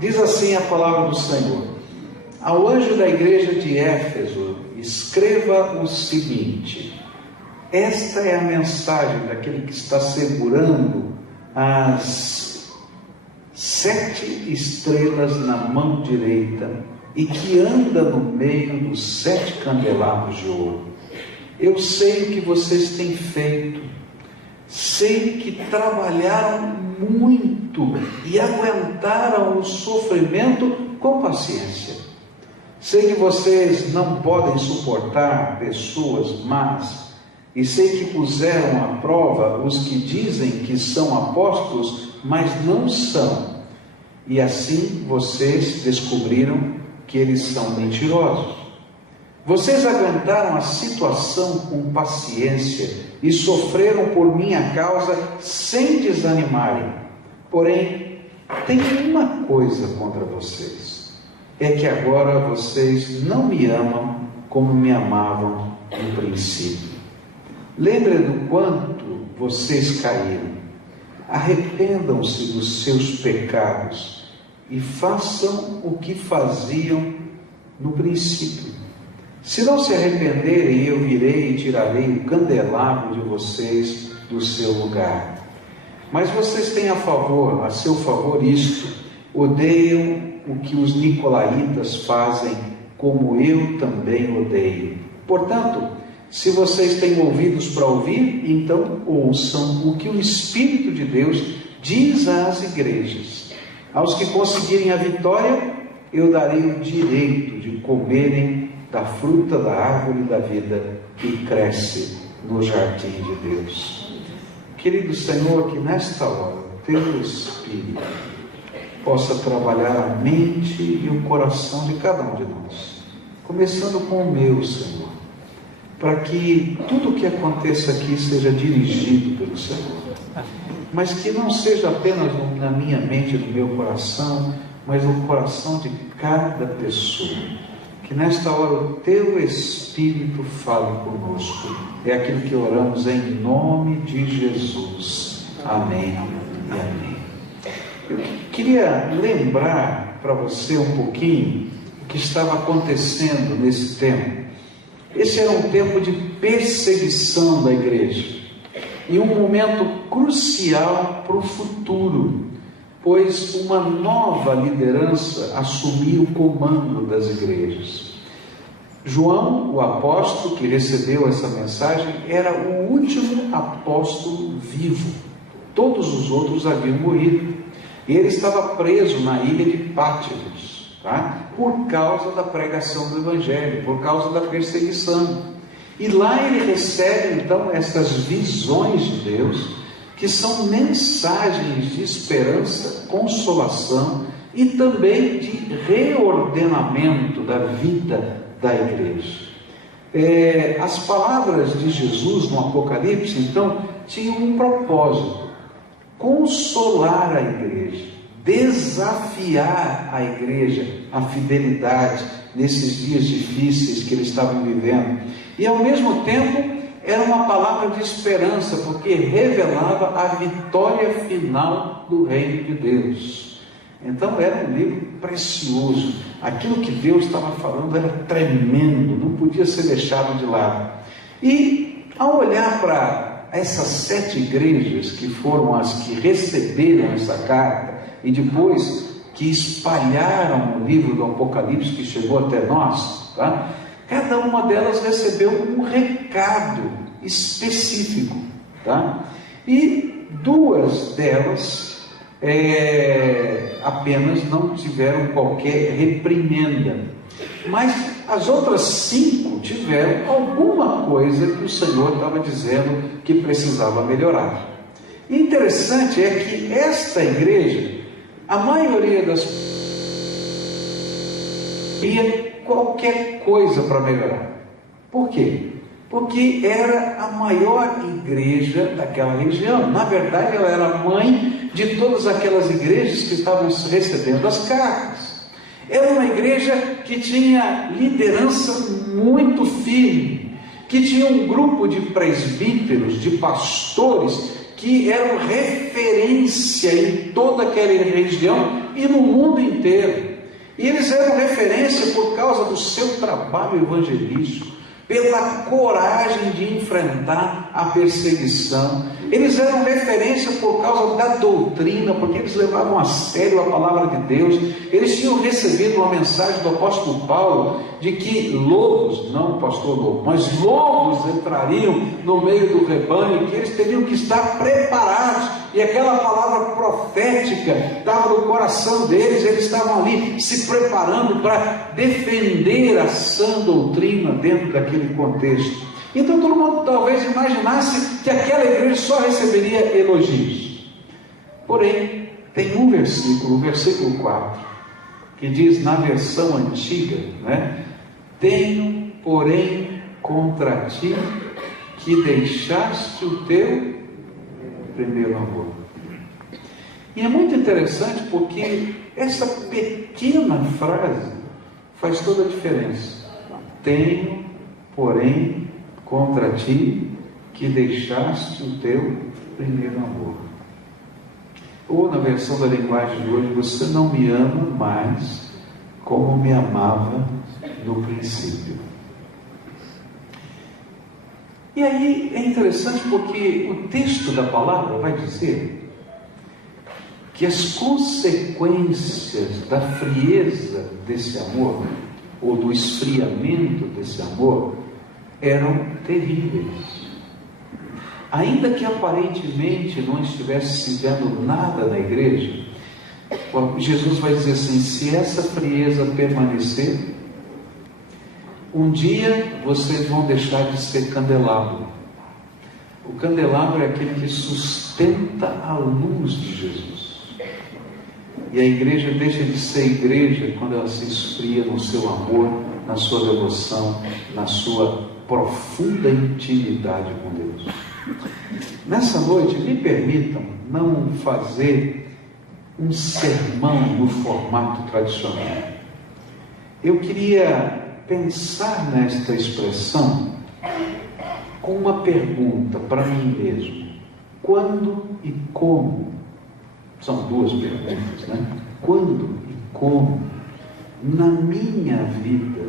Diz assim a palavra do Senhor: ao anjo da igreja de Éfeso, escreva o seguinte: esta é a mensagem daquele que está segurando as 7 estrelas na mão direita e que anda no meio dos 7 candelabros de ouro. Eu sei o que vocês têm feito, sei que trabalharam muito e aguentaram o sofrimento com paciência. Sei que vocês não podem suportar pessoas más, e sei que puseram à prova os que dizem que são apóstolos, mas não são. E assim vocês descobriram que eles são mentirosos. Vocês aguentaram a situação com paciência e sofreram por minha causa sem desanimarem. Porém, tem uma coisa contra vocês: é que agora vocês não me amam como me amavam no princípio. Lembrem do quanto vocês caíram. Arrependam-se dos seus pecados e façam o que faziam no princípio. Se não se arrependerem, eu virei e tirarei o candelabro de vocês do seu lugar. Mas vocês têm a seu favor isto: odeiam o que os nicolaítas fazem, como eu também odeio. Portanto, se vocês têm ouvidos para ouvir, então ouçam o que o Espírito de Deus diz às igrejas. Aos que conseguirem a vitória, eu darei o direito de comerem da fruta da árvore da vida que cresce no jardim de Deus. Querido Senhor, que nesta hora o Teu Espírito possa trabalhar a mente e o coração de cada um de nós, começando com o meu, Senhor, para que tudo o que aconteça aqui seja dirigido pelo Senhor, mas que não seja apenas na minha mente, no meu coração, mas no coração de cada pessoa. Que nesta hora o Teu Espírito fale conosco. É aquilo que oramos em nome de Jesus. Amém e amém. Eu queria lembrar para você um pouquinho o que estava acontecendo nesse tempo. Esse era um tempo de perseguição da igreja e um momento crucial para o futuro, pois uma nova liderança assumia o comando das igrejas. João, o apóstolo que recebeu essa mensagem, era o último apóstolo vivo. Todos os outros haviam morrido. E ele estava preso na ilha de Pátimos, por causa da pregação do Evangelho, por causa da perseguição. E lá ele recebe então essas visões de Deus, que são mensagens de esperança, consolação e também de reordenamento da vida da igreja. As palavras de Jesus no Apocalipse, então, tinham um propósito: consolar a igreja, desafiar a igreja à fidelidade nesses dias difíceis que eles estavam vivendo. E ao mesmo tempo, era uma palavra de esperança, porque revelava a vitória final do reino de Deus. Então era um livro precioso. Aquilo que Deus estava falando era tremendo, não podia ser deixado de lado. E ao olhar para essas 7 igrejas, que foram as que receberam essa carta e depois que espalharam o livro do Apocalipse que chegou até nós, cada uma delas recebeu um recado específico, E 2 delas apenas não tiveram qualquer reprimenda, mas as outras 5 tiveram alguma coisa que o Senhor estava dizendo que precisava melhorar. E interessante é que esta igreja, a maioria das tinha qualquer coisa para melhorar. Por quê? Porque era a maior igreja daquela região. Na verdade, ela era a mãe de todas aquelas igrejas que estavam recebendo as cartas. Era uma igreja que tinha liderança muito firme, que tinha um grupo de presbíteros, de pastores, que eram referência em toda aquela região e no mundo inteiro. E eles eram referência por causa do seu trabalho evangelístico, pela coragem de enfrentar a perseguição. Eles eram referência por causa da doutrina, porque eles levavam a sério a palavra de Deus. Eles tinham recebido uma mensagem do apóstolo Paulo de que lobos, não o pastor lobo, mas lobos entrariam no meio do rebanho, que eles teriam que estar preparados. E aquela palavra profética estava no coração deles, eles estavam ali se preparando para defender a sã doutrina dentro daquele contexto. Então todo mundo talvez imaginasse que aquela igreja só receberia elogios. Porém, tem um versículo, o versículo 4, que diz na versão antiga, né? Tenho, porém, contra ti que deixaste o teu primeiro amor. E é muito interessante porque essa pequena frase faz toda a diferença. Tenho, porém, contra ti que deixaste o teu primeiro amor. Ou na versão da linguagem de hoje, você não me ama mais como me amava no princípio. E aí é interessante porque o texto da palavra vai dizer que as consequências da frieza desse amor, ou do esfriamento desse amor, eram terríveis. Ainda que aparentemente não estivesse se vendo nada na igreja, Jesus vai dizer assim: se essa frieza permanecer, um dia vocês vão deixar de ser candelabro. O candelabro é aquele que sustenta a luz de Jesus. E a igreja deixa de ser igreja quando ela se esfria no seu amor, na sua devoção, na sua profunda intimidade com Deus. Nessa noite, me permitam não fazer um sermão no formato tradicional. Eu queria pensar nesta expressão com uma pergunta para mim mesmo: quando e como? São duas perguntas, né? Quando e como na minha vida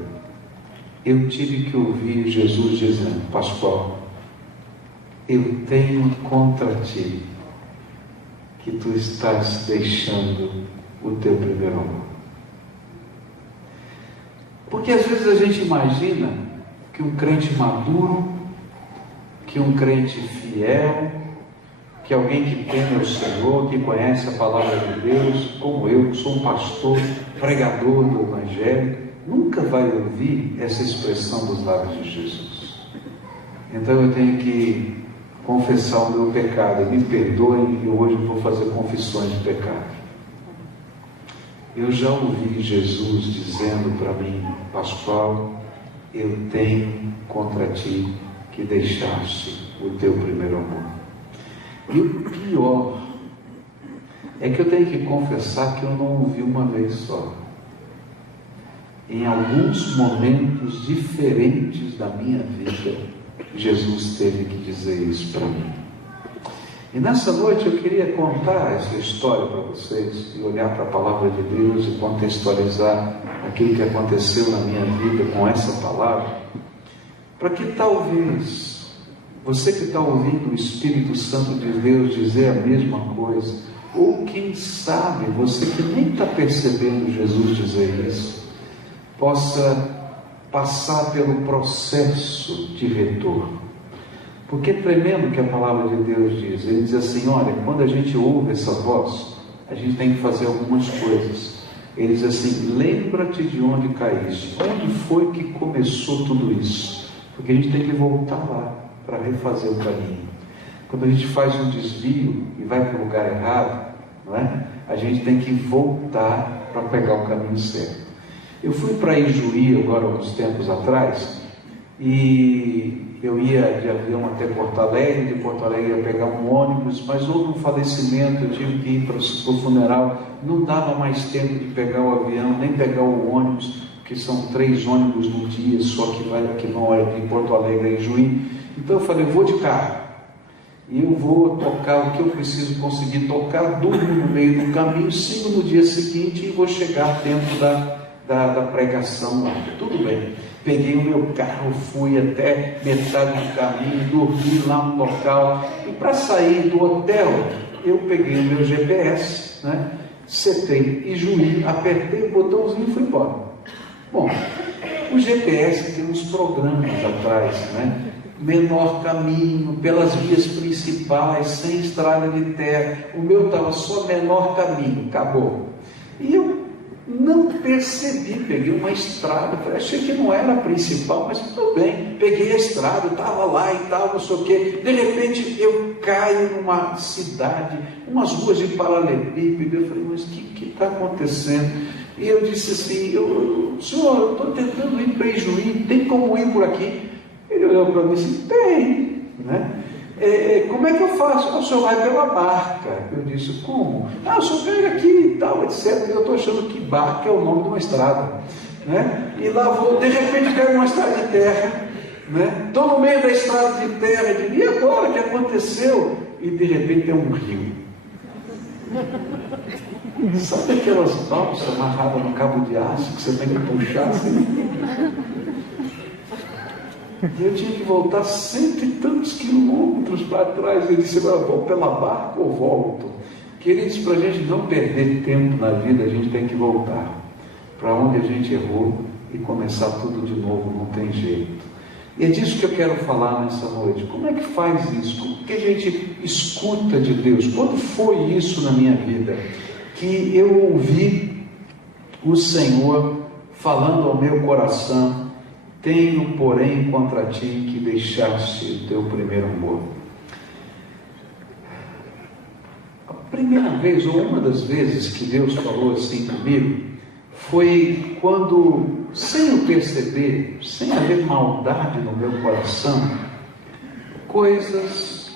eu tive que ouvir Jesus dizendo: Pascoal, eu tenho contra ti que tu estás deixando o teu primeiro amor. Porque às vezes a gente imagina que um crente maduro, que um crente fiel, que alguém que teme o Senhor, que conhece a palavra de Deus, como eu, que sou um pastor, pregador do Evangelho, nunca vai ouvir essa expressão dos lábios de Jesus. Então eu tenho que confessar o meu pecado. Me perdoem, e hoje eu vou fazer confissões de pecado. Eu já ouvi Jesus dizendo para mim: Pascoal, eu tenho contra ti que deixaste o teu primeiro amor. E o pior é que eu tenho que confessar que eu não ouvi uma vez só. Em alguns momentos diferentes da minha vida, Jesus teve que dizer isso para mim. E nessa noite eu queria contar essa história para vocês, e olhar para a palavra de Deus e contextualizar aquilo que aconteceu na minha vida com essa palavra, para que talvez você que está ouvindo o Espírito Santo de Deus dizer a mesma coisa, ou quem sabe você que nem está percebendo Jesus dizer isso, possa passar pelo processo de retorno. Porque é tremendo que a palavra de Deus diz. Ele diz assim: olha, quando a gente ouve essa voz, a gente tem que fazer algumas coisas. Ele diz assim: lembra-te de onde caíste. Onde foi que começou tudo isso? Porque a gente tem que voltar lá para refazer o caminho. Quando a gente faz um desvio e vai para o lugar errado, não é? A gente tem que voltar para pegar o caminho certo. Eu fui para Ijuí agora, uns tempos atrás, e eu ia de avião até Porto Alegre, de Porto Alegre ia pegar um ônibus, mas houve um falecimento, eu tive que ir para o funeral, não dava mais tempo de pegar o avião, nem pegar o ônibus, porque são 3 ônibus no dia só que vão de Porto Alegre a Ijuí. Então eu falei: vou de carro. e eu vou tocar o que eu preciso conseguir tocar, durmo no meio do caminho, sigo no dia seguinte e vou chegar a tempo da pregação lá. Tudo bem. Peguei o meu carro, fui até metade do caminho, dormi lá no local, e para sair do hotel, eu peguei o meu GPS, né? Setei e Juí, apertei o botãozinho e fui embora. Bom, o GPS tem uns programas atrás, né? Menor caminho, pelas vias principais, sem estrada de terra. O meu estava só menor caminho, acabou. E eu não percebi, peguei uma estrada, achei que não era a principal, mas tudo bem, peguei a estrada, estava lá e tal, não sei o quê. De repente eu caio numa cidade, umas ruas de paralelepípedo. Eu falei, mas o que está acontecendo? E eu disse assim, senhor, eu estou tentando ir para Ijuí, tem como ir por aqui? Ele olhou para mim e disse, tem, né? Como é que eu faço? O senhor vai pela barca. Eu disse, como? O senhor pega aqui e tal, etc. Eu estou achando que barca é o nome de uma estrada, né? E lá vou, de repente cai numa estrada de terra, né? Estou no meio da estrada de terra, eu digo, e agora, o que aconteceu? E de repente tem um rio. Sabe aquelas balsas amarradas no cabo de aço que você tem que puxar assim? E eu tinha que voltar 100 e tantos quilômetros para trás. Ele disse, eu vou pela barca ou volto? Queridos, para a gente não perder tempo na vida, a gente tem que voltar para onde a gente errou e começar tudo de novo, não tem jeito. E é disso que eu quero falar nessa noite. Como é que faz isso? Como que a gente escuta de Deus? Quando foi isso na minha vida que eu ouvi o Senhor falando ao meu coração, tenho, porém, contra ti que deixaste o teu primeiro amor. A primeira vez, ou uma das vezes que Deus falou assim comigo, foi quando, sem eu perceber, sem haver maldade no meu coração, coisas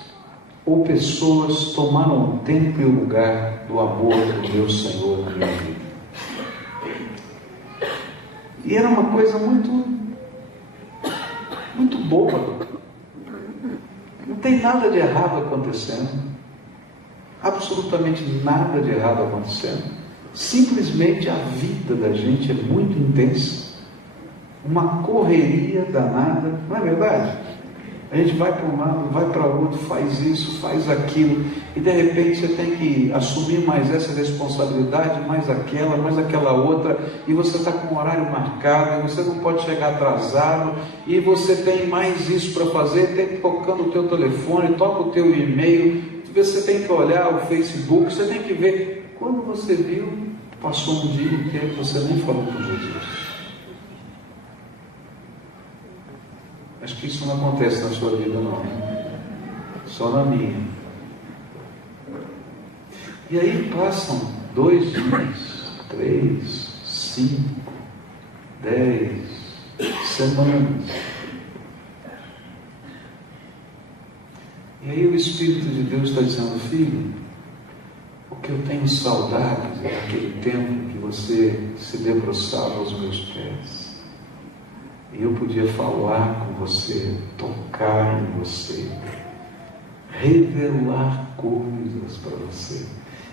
ou pessoas tomaram o tempo e o lugar do amor do meu Senhor na minha vida. E era uma coisa muito boba. Não tem nada de errado acontecendo. Absolutamente nada de errado acontecendo. Simplesmente a vida da gente é muito intensa. Uma correria danada, não é verdade? A gente vai para um lado, vai para outro, faz isso, faz aquilo, e de repente você tem que assumir mais essa responsabilidade, mais aquela outra, e você está com um horário marcado, e você não pode chegar atrasado, e você tem mais isso para fazer, tem que tocar no teu telefone, toca o teu e-mail, você tem que olhar o Facebook, você tem que ver. Quando você viu, passou um dia inteiro, você nem falou com Jesus. Acho que isso não acontece na sua vida, não. Só na minha. E aí passam 2 dias, 3, 5, 10 semanas. E aí o Espírito de Deus está dizendo, filho, o que eu tenho saudades é aquele tempo que você se debruçava aos meus pés. E eu podia falar com você, tocar em você, revelar coisas para você.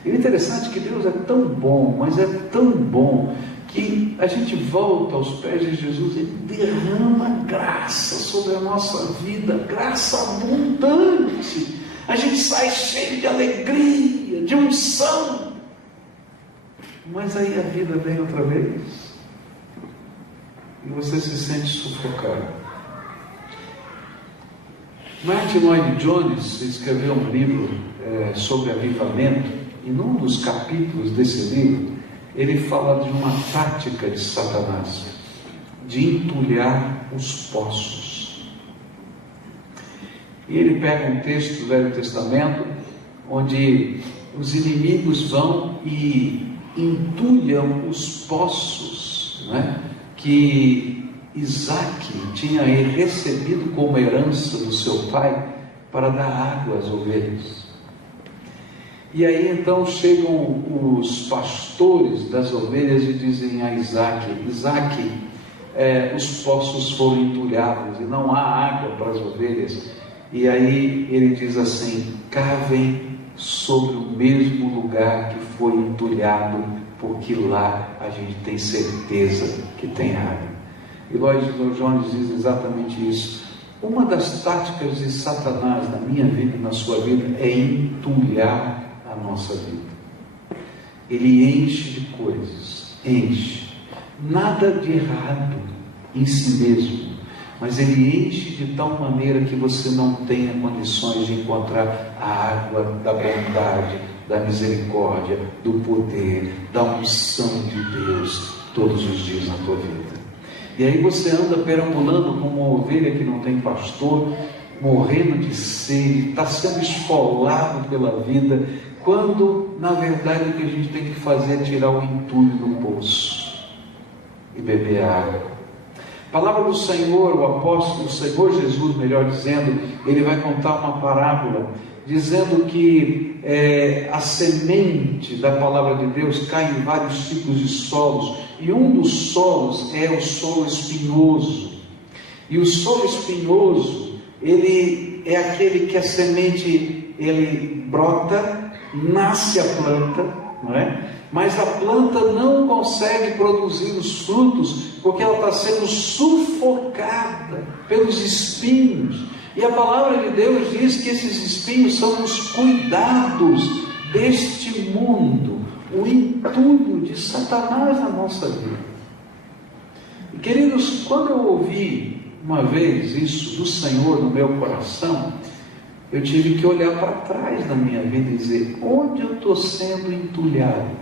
E o interessante é que Deus é tão bom, mas é tão bom, que a gente volta aos pés de Jesus e derrama graça sobre a nossa vida, graça abundante. A gente sai cheio de alegria, de unção. Mas aí a vida vem outra vez. E você se sente sufocado. Martin Lloyd-Jones escreveu um livro sobre avivamento, e num dos capítulos desse livro, ele fala de uma tática de Satanás, de entulhar os poços. E ele pega um texto do Velho Testamento, onde os inimigos vão e entulham os poços, né, que Isaac tinha recebido como herança do seu pai para dar água às ovelhas. E aí então chegam os pastores das ovelhas e dizem a Isaac, os poços foram entulhados e não há água para as ovelhas. E aí ele diz assim: cavem sobre o mesmo lugar que foi entulhado, porque lá a gente tem certeza que tem água. E Lloyd Jones diz exatamente isso. Uma das táticas de Satanás na minha vida e na sua vida é entulhar a nossa vida. Ele enche de coisas, enche. Nada de errado em si mesmo, mas ele enche de tal maneira que você não tenha condições de encontrar a água da bondade, da misericórdia, do poder, da unção de Deus todos os dias na tua vida. E aí você anda perambulando como uma ovelha que não tem pastor, morrendo de sede, está sendo esfolado pela vida, quando na verdade o que a gente tem que fazer é tirar o entulho do poço e beber a água. A palavra do Senhor, o apóstolo, o Senhor Jesus, melhor dizendo, ele vai contar uma parábola, dizendo que a semente da palavra de Deus cai em vários tipos de solos, e um dos solos é o solo espinhoso. E o solo espinhoso, ele é aquele que a semente, ele brota, nasce a planta, não é? Mas a planta não consegue produzir os frutos, porque ela está sendo sufocada pelos espinhos. E a palavra de Deus diz que esses espinhos são os cuidados deste mundo, o entulho de Satanás na nossa vida. E, queridos, quando eu ouvi uma vez isso do Senhor no meu coração, eu tive que olhar para trás da minha vida e dizer: onde eu estou sendo entulhado?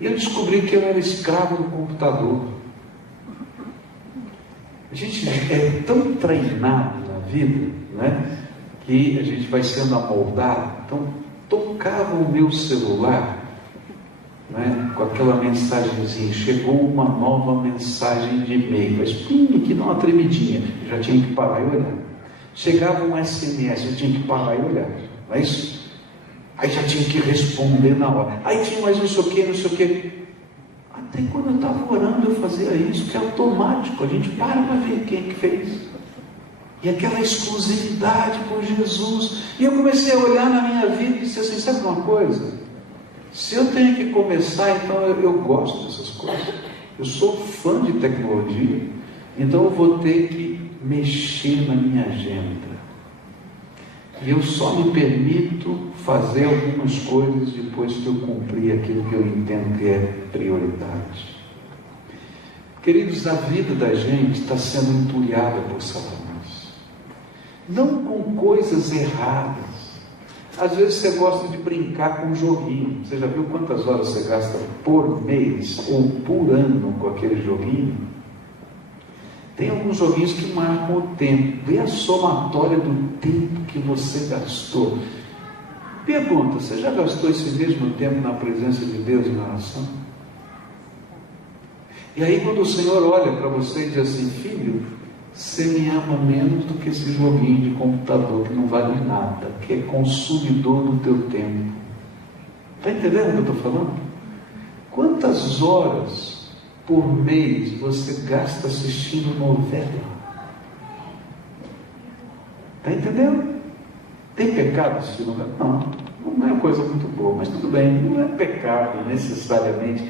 E eu descobri que eu era escravo do computador. A gente é tão treinado na vida, né, que a gente vai sendo amoldado. Então, tocava o meu celular, né, com aquela mensagenzinha, chegou uma nova mensagem de e-mail, mas que dá uma tremidinha, eu já tinha que parar e olhar. Chegava um SMS, eu tinha que parar e olhar, não é isso? Aí já tinha que responder na hora. Aí tinha mais não sei o que, não sei o que. Até quando eu estava orando eu fazia isso, que é automático, a gente para ver quem é que fez. E aquela exclusividade com Jesus. E eu comecei a olhar na minha vida e disse assim: sabe uma coisa? Se eu tenho que começar, então eu gosto dessas coisas. Eu sou fã de tecnologia, então eu vou ter que mexer na minha agenda. E eu só me permito fazer algumas coisas depois que eu cumprir aquilo que eu entendo que é prioridade. Queridos, a vida da gente está sendo entulhada por Satanás. Não com coisas erradas. Às vezes você gosta de brincar com um joguinho. Você já viu quantas horas você gasta por mês ou por ano com aquele joguinho? Tem alguns joguinhos que marcam o tempo. Vê a somatória do tempo que você gastou. Pergunta: você já gastou esse mesmo tempo na presença de Deus e na oração? E aí quando o Senhor olha para você e diz assim: filho, você me ama menos do que esse joguinho de computador que não vale nada, que é consumidor do teu tempo. Está entendendo o que eu estou falando? Quantas horas por mês você gasta assistindo novela? Está entendendo? Tem pecado assistir novela? Não, não é uma coisa muito boa, mas tudo bem, não é pecado necessariamente.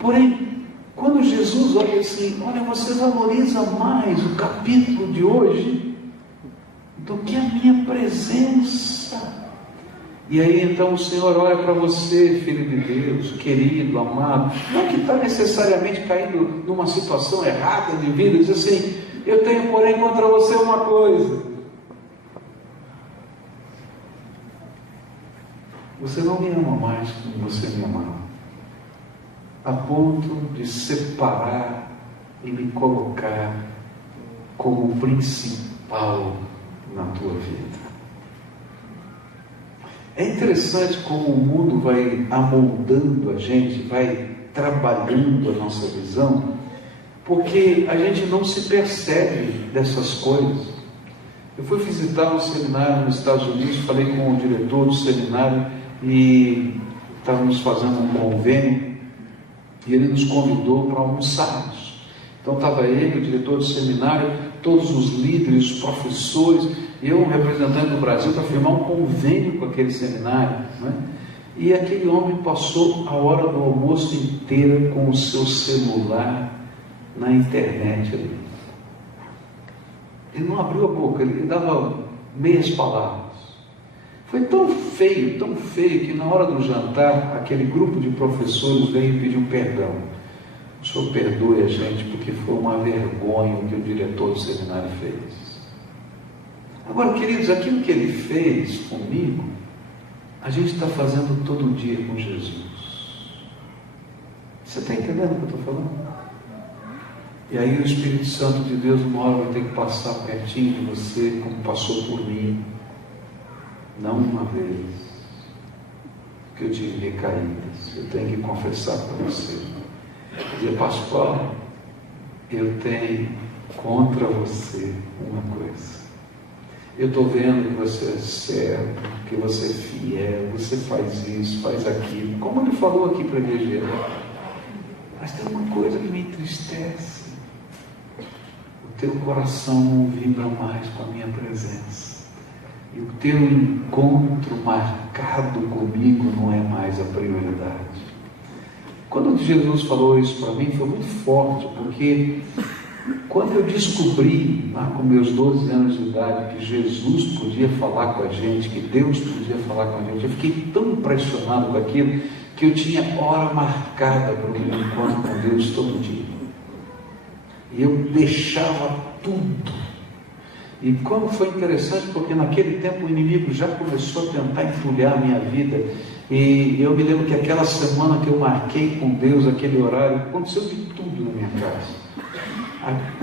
Porém, quando Jesus olha assim: olha, você valoriza mais o capítulo de hoje do que a minha presença. E aí então o Senhor olha para você, filho de Deus, querido, amado, não que está necessariamente caindo numa situação errada de vida, diz assim: eu tenho porém contra você uma coisa: você não me ama mais como você me amava, a ponto de separar e me colocar como principal na tua vida. É interessante como o mundo vai amoldando a gente, vai trabalhando a nossa visão, porque a gente não se percebe dessas coisas. Eu fui visitar um seminário nos Estados Unidos, falei com o diretor do seminário e estávamos fazendo um convênio e ele nos convidou para almoçarmos. Então estava ele, o diretor do seminário, todos os líderes, os professores, eu, um representante do Brasil, para firmar um convênio com aquele seminário, né? E aquele homem passou a hora do almoço inteira com o seu celular na internet ali. Ele não abriu a boca, ele dava meias palavras. Foi tão feio, que na hora do jantar, aquele grupo de professores veio e pediu perdão. O senhor perdoe a gente, porque foi uma vergonha o que o diretor do seminário fez. Agora, queridos, aquilo que ele fez comigo, a gente está fazendo todo dia com Jesus. Você está entendendo o que eu estou falando? E aí o Espírito Santo de Deus uma hora vai ter que passar pertinho de você, como passou por mim. Não uma vez, que eu tive recaídas. Eu tenho que confessar para você. Dizer, Pascoal, eu tenho contra você uma coisa. Eu estou vendo que você é certo, que você é fiel, você faz isso, faz aquilo, como ele falou aqui para a igreja. Mas tem uma coisa que me entristece. O teu coração não vibra mais com a minha presença. E o teu encontro marcado comigo não é mais a prioridade. Quando Jesus falou isso para mim, foi muito forte, porque quando eu descobri, lá com meus 12 anos de idade, que Jesus podia falar com a gente, que Deus podia falar com a gente, eu fiquei tão impressionado com aquilo, que eu tinha hora marcada para o meu encontro com Deus todo dia. E eu deixava tudo. E como foi interessante, porque naquele tempo o inimigo já começou a tentar entulhar a minha vida. E eu me lembro que aquela semana que eu marquei com Deus aquele horário, aconteceu de tudo na minha casa.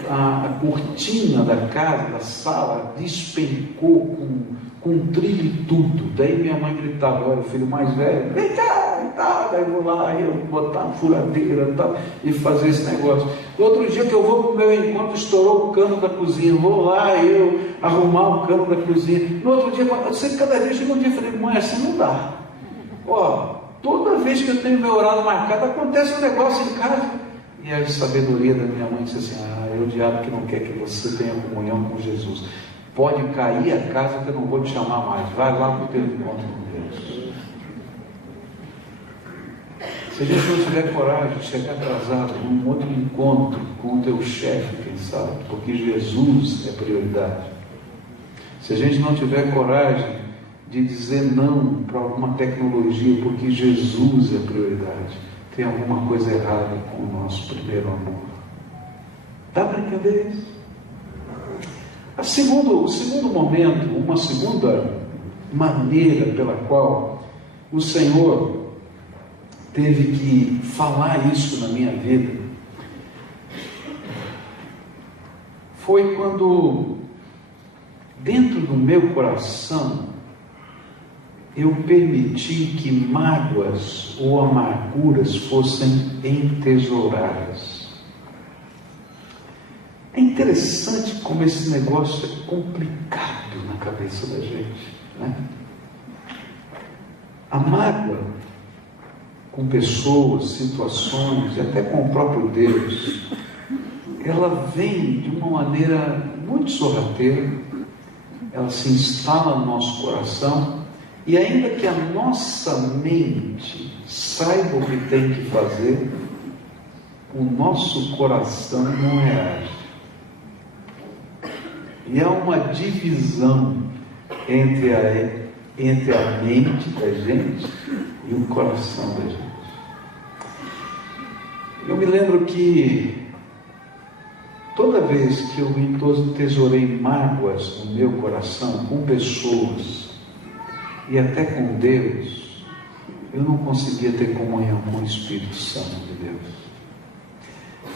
A cortina da casa, da sala, despencou com trilho e tudo. Daí minha mãe gritava, olha, o filho mais velho, vem cá, e tal. Daí eu vou lá, eu botar uma furadeira e tal, e fazer esse negócio. No outro dia que eu vou para o meu encontro, estourou o cano da cozinha. Vou lá, eu arrumar o cano da cozinha. No outro dia, eu sei que cada vez chega um dia, eu falei, mãe, assim não dá. Ó, toda vez que eu tenho meu horário marcado, acontece um negócio em casa. E a sabedoria da minha mãe disse assim, é o diabo que não quer que você tenha comunhão com Jesus. Pode cair a casa que eu não vou te chamar mais. Vai lá para o teu encontro com Deus. Se a gente não tiver coragem de chegar atrasado num outro encontro com o teu chefe, quem sabe, porque Jesus é prioridade. Se a gente não tiver coragem de dizer não para alguma tecnologia, porque Jesus é prioridade, tem alguma coisa errada com o nosso primeiro amor. Dá para entender isso? O segundo momento, uma segunda maneira pela qual o Senhor teve que falar isso na minha vida, foi quando, dentro do meu coração, eu permiti que mágoas ou amarguras fossem entesouradas. É interessante como esse negócio é complicado na cabeça da gente, né? A mágoa com pessoas, situações, e até com o próprio Deus, ela vem de uma maneira muito sorrateira, ela se instala no nosso coração. E ainda que a nossa mente saiba o que tem que fazer, o nosso coração não reage. E há uma divisão entre a mente da gente e o coração da gente. Eu me lembro que toda vez que eu entesourei mágoas no meu coração com pessoas, e até com Deus, eu não conseguia ter comunhão com o Espírito Santo de Deus.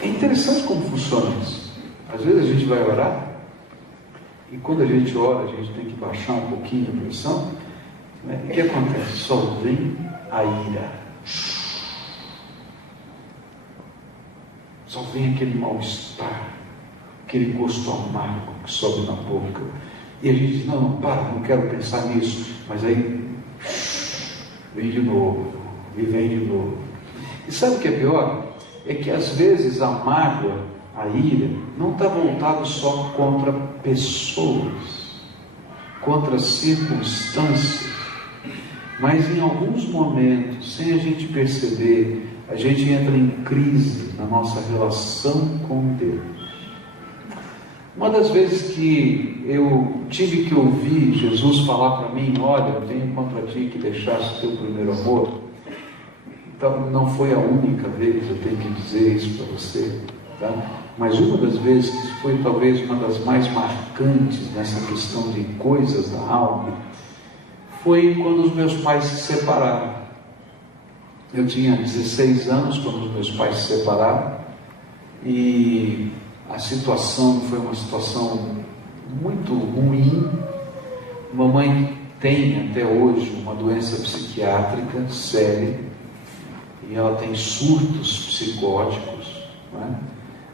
É interessante como funciona isso. Às vezes a gente vai orar, e quando a gente ora, a gente tem que baixar um pouquinho a pressão, né? E o que acontece? Só vem a ira. Só vem aquele mal-estar, aquele gosto amargo que sobe na boca. E a gente diz, não, não quero pensar nisso. Mas aí, vem de novo, e vem de novo. E sabe o que é pior? É que às vezes a mágoa, a ira, não está voltado só contra pessoas, contra circunstâncias, mas em alguns momentos, sem a gente perceber, a gente entra em crise na nossa relação com Deus. Uma das vezes que eu tive que ouvir Jesus falar para mim: olha, venho contra ti que deixaste o teu primeiro amor. Então, não foi a única vez, eu tenho que dizer isso para você, tá? Mas uma das vezes que foi talvez uma das mais marcantes nessa questão de coisas da alma, foi quando os meus pais se separaram. Eu tinha 16 anos quando os meus pais se separaram, e a situação foi uma situação muito ruim. Mamãe tem até hoje uma doença psiquiátrica séria, e ela tem surtos psicóticos, né?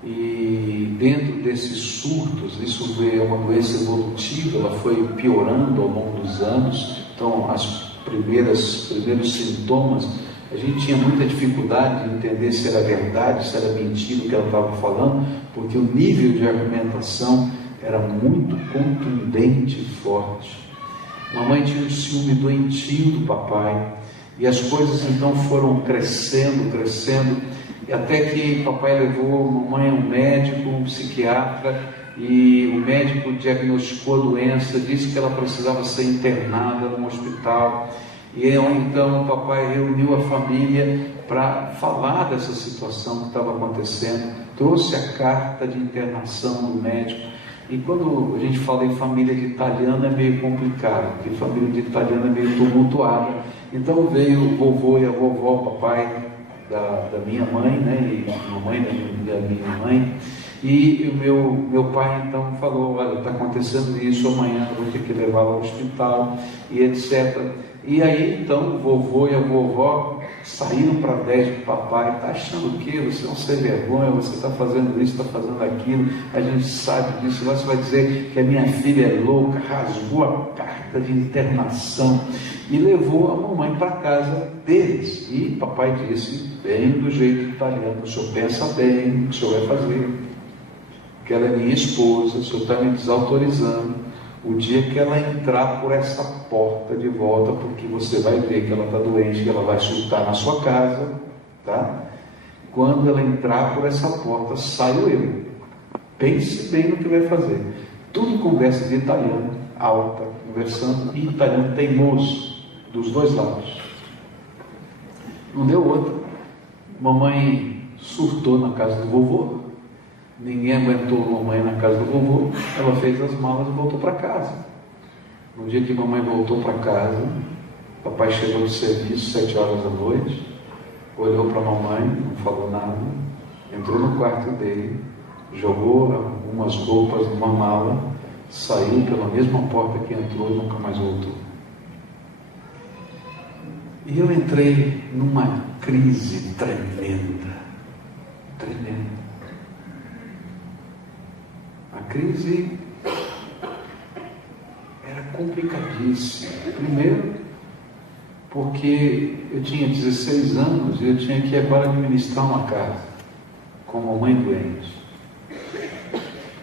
E dentro desses surtos, isso é uma doença evolutiva, ela foi piorando ao longo dos anos. Então, os primeiros sintomas, a gente tinha muita dificuldade de entender se era verdade, se era mentira o que ela estava falando, porque o nível de argumentação era muito contundente e forte. Mamãe tinha um ciúme doentio do papai, e as coisas então foram crescendo, e até que papai levou mamãe a um médico, um psiquiatra, e o médico diagnosticou a doença, disse que ela precisava ser internada no hospital. E então o papai reuniu a família para falar dessa situação que estava acontecendo, trouxe a carta de internação do médico. E quando a gente fala em família de italiano é meio complicado, porque família de italiano é meio tumultuada. Então veio o vovô e a vovó, o papai da minha mãe, né, e a mamãe da minha mãe. E o meu pai então falou: olha, está acontecendo isso, amanhã eu vou ter que levá-la ao hospital, e etc. E aí então o vovô e a vovó saíram para 10 do papai: está achando o quê? Você não sem vergonha, você está fazendo isso, está fazendo aquilo, a gente sabe disso. Você vai dizer que a minha filha é louca. Rasgou a carta de internação e levou a mamãe para casa deles. E papai disse, bem do jeito italiano: o senhor pensa bem o que o senhor vai fazer, que ela é minha esposa, o senhor está me desautorizando. O dia que ela entrar por essa porta de volta, porque você vai ver que ela está doente, que ela vai surtar na sua casa, tá? Quando ela entrar por essa porta, saio eu. Pense bem no que vai fazer. Tudo conversa de italiano, alta, conversando, e italiano teimoso, dos dois lados. Não deu outra. Mamãe surtou na casa do vovô. Ninguém aguentou mamãe na casa do vovô. Ela fez as malas e voltou para casa. No dia que mamãe voltou para casa, papai chegou do serviço 7 horas da noite, olhou para a mamãe, não falou nada, entrou no quarto dele, jogou algumas roupas numa mala, saiu pela mesma porta que entrou e nunca mais voltou. E eu entrei numa crise tremenda. A crise era complicadíssima. Primeiro, porque eu tinha 16 anos e eu tinha que agora administrar uma casa com mamãe doente.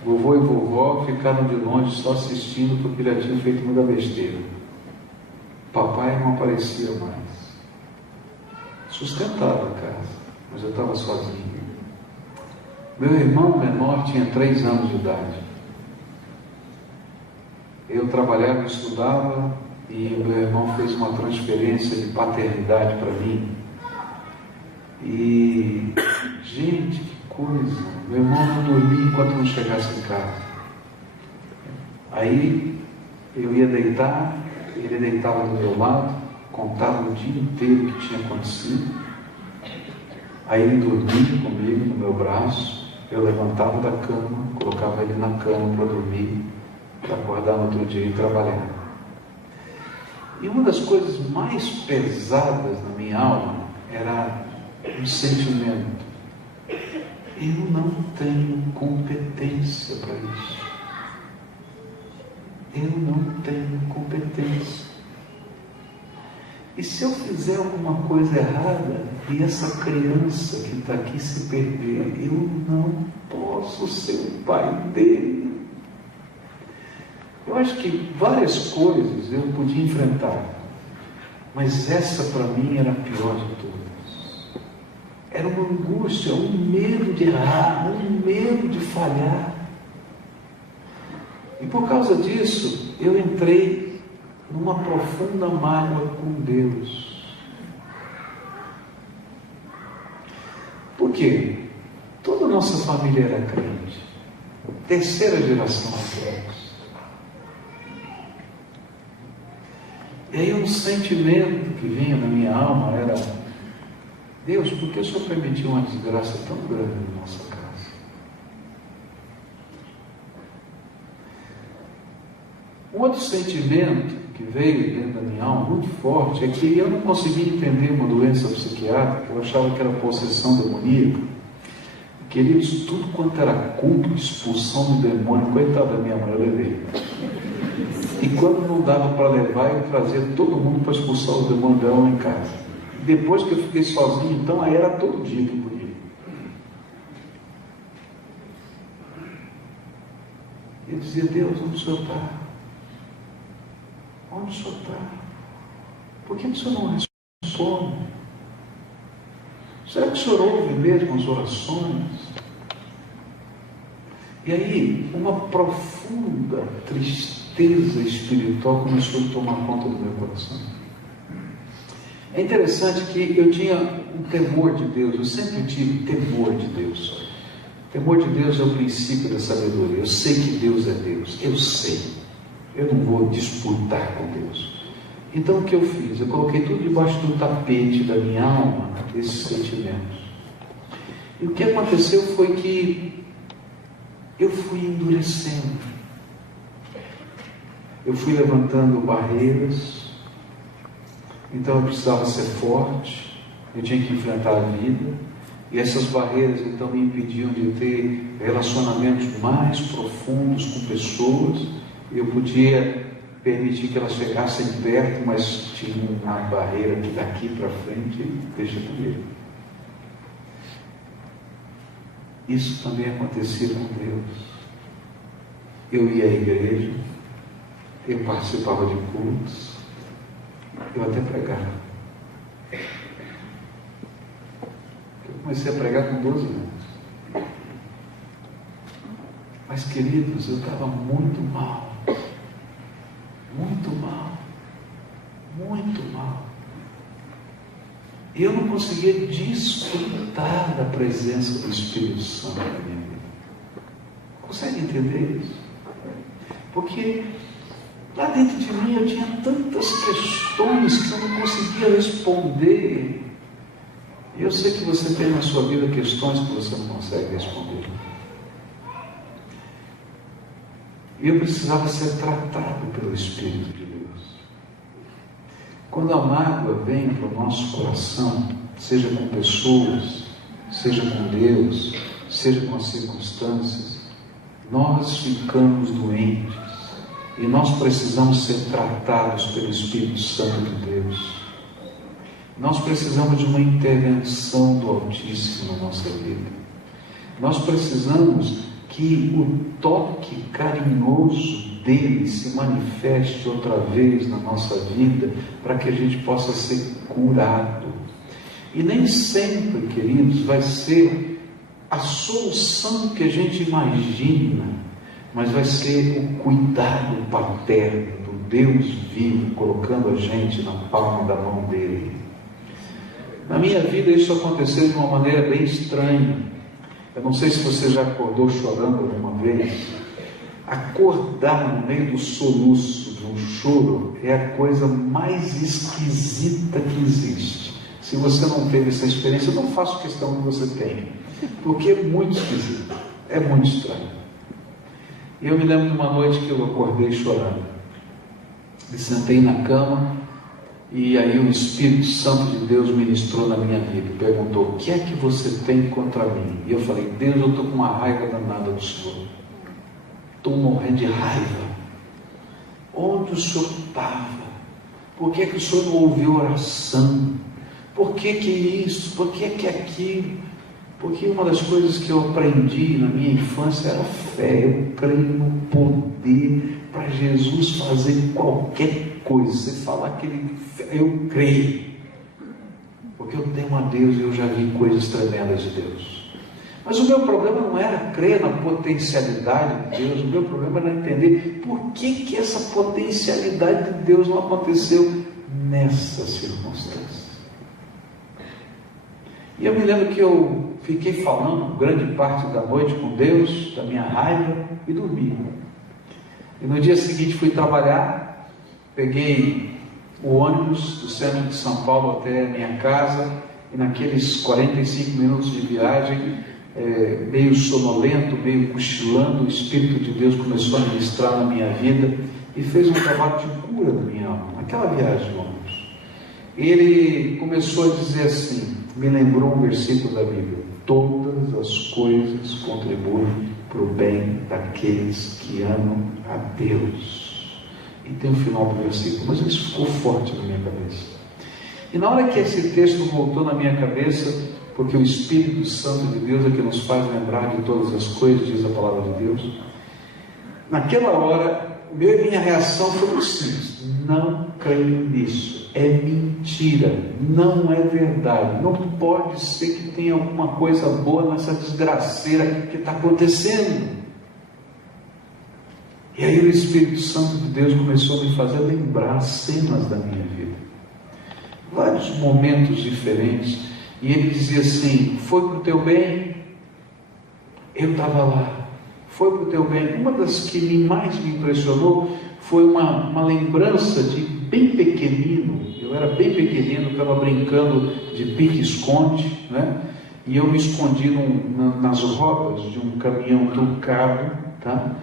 Vovô e vovó ficaram de longe só assistindo, porque já tinham feito muita besteira. Papai não aparecia mais. Sustentava a casa, mas eu estava sozinho. Meu irmão menor tinha 3 anos de idade. Eu trabalhava e estudava, e o meu irmão fez uma transferência de paternidade para mim. E, gente, que coisa! Meu irmão não dormia enquanto não chegasse em casa. Aí eu ia deitar, ele deitava do meu lado, contava o dia inteiro o que tinha acontecido. Aí ele dormia comigo no meu braço. Eu levantava da cama, colocava ele na cama para dormir, para acordar no outro dia e trabalhar. E uma das coisas mais pesadas na minha alma era um sentimento: eu não tenho competência para isso. Eu não tenho competência. E se eu fizer alguma coisa errada e essa criança que está aqui se perder, eu não posso. posso ser o pai dele. Eu acho que várias coisas eu podia enfrentar, mas essa para mim era a pior de todas. Era uma angústia, um medo de errar, um medo de falhar. E por causa disso, eu entrei numa profunda mágoa com Deus. Por quê? Toda a nossa família era crente. Terceira geração de crentes. E aí um sentimento que vinha na minha alma era: Deus, por que o Senhor permitiu uma desgraça tão grande na nossa casa? Um outro sentimento que veio dentro da minha alma, muito forte, é que eu não conseguia entender uma doença psiquiátrica. Eu achava que era possessão demoníaca. Queridos, tudo quanto era culto, expulsão do demônio, coitado da minha mãe, eu levei. E quando não dava para levar, eu trazia todo mundo para expulsar o demônio dela em casa. Depois que eu fiquei sozinho, então aí era todo dia que eu podia. Eu dizia: Deus, onde o Senhor está? Onde o Senhor está? Por que o Senhor não responde? Será que o Senhor ouve mesmo as orações? E aí, uma profunda tristeza espiritual começou a tomar conta do meu coração. É interessante que eu tinha um temor de Deus, eu sempre tive temor de Deus. O temor de Deus é o princípio da sabedoria. Eu sei que Deus é Deus, eu sei. Eu não vou disputar com Deus. Então o que eu fiz? Eu coloquei tudo debaixo do tapete da minha alma, esses sentimentos. E o que aconteceu foi que eu fui endurecendo. Eu fui levantando barreiras. Então eu precisava ser forte, eu tinha que enfrentar a vida. E essas barreiras então me impediam de ter relacionamentos mais profundos com pessoas. Eu podia permitir que elas chegassem perto, mas tinha uma barreira que daqui para frente deixa comigo. Isso também acontecia com Deus. Eu ia à igreja, eu participava de cultos, eu até pregava. Eu comecei a pregar com 12 anos. Mas, queridos, eu estava muito mal. Muito mal. Muito mal. E eu não conseguia desfrutar da presença do Espírito Santo na minha vida. Consegue entender isso? Porque lá dentro de mim eu tinha tantas questões que eu não conseguia responder. E eu sei que você tem na sua vida questões que você não consegue responder. E eu precisava ser tratado pelo Espírito de Deus. Quando a mágoa vem para o nosso coração, seja com pessoas, seja com Deus, seja com as circunstâncias, nós ficamos doentes. E nós precisamos ser tratados pelo Espírito Santo de Deus. Nós precisamos de uma intervenção do Altíssimo na nossa vida. Nós precisamos que o toque carinhoso dele se manifeste outra vez na nossa vida, para que a gente possa ser curado. E nem sempre, queridos, vai ser a solução que a gente imagina, mas vai ser o cuidado paterno do Deus vivo, colocando a gente na palma da mão dele. Na minha vida isso aconteceu de uma maneira bem estranha. Eu não sei se você já acordou chorando alguma vez. Acordar no meio do soluço de um choro é a coisa mais esquisita que existe. Se você não teve essa experiência, eu não faço questão que você tenha, porque é muito esquisito, é muito estranho. E eu me lembro de uma noite que eu acordei chorando. Me sentei na cama e aí o Espírito Santo de Deus ministrou na minha vida e perguntou: o que é que você tem contra mim? E eu falei: Deus, eu estou com uma raiva danada do Senhor. Estou morrendo de raiva. Onde o Senhor estava? Por que o Senhor não ouviu oração? Por que isso? Por que aquilo? Porque uma das coisas que eu aprendi na minha infância era fé. Eu creio no poder para Jesus fazer qualquer coisa. Você falar que ele... eu creio. Porque eu tenho a Deus e eu já vi coisas tremendas de Deus. Mas o meu problema não era crer na potencialidade de Deus. O meu problema era entender por que essa potencialidade de Deus não aconteceu nessa circunstância. E eu me lembro que eu fiquei falando grande parte da noite com Deus, da minha raiva, e dormi. E no dia seguinte fui trabalhar, peguei o ônibus do centro de São Paulo até a minha casa, e naqueles 45 minutos de viagem, meio sonolento, meio cochilando, o Espírito de Deus começou a ministrar na minha vida e fez um trabalho de cura na minha alma, naquela viagem de ônibus. Ele começou a dizer assim, me lembrou um versículo da Bíblia: todas as coisas contribuem para o bem daqueles que amam a Deus. E tem o final do versículo, mas isso ficou forte na minha cabeça. E na hora que esse texto voltou na minha cabeça, porque o Espírito Santo de Deus é que nos faz lembrar de todas as coisas, diz a palavra de Deus, naquela hora, minha reação foi muito simples: não creio nisso, é mentira, não é verdade, não pode ser que tenha alguma coisa boa nessa desgraceira que está acontecendo. E aí o Espírito Santo de Deus começou a me fazer lembrar cenas da minha vida, vários momentos diferentes, e ele dizia assim: foi para o teu bem? Eu estava lá. Foi para o teu bem? Uma das que mais me impressionou foi uma lembrança de bem pequenino. Eu era bem pequenino, estava brincando de pique-esconde, né? E eu me escondi nas rodas de um caminhão truncado, tá?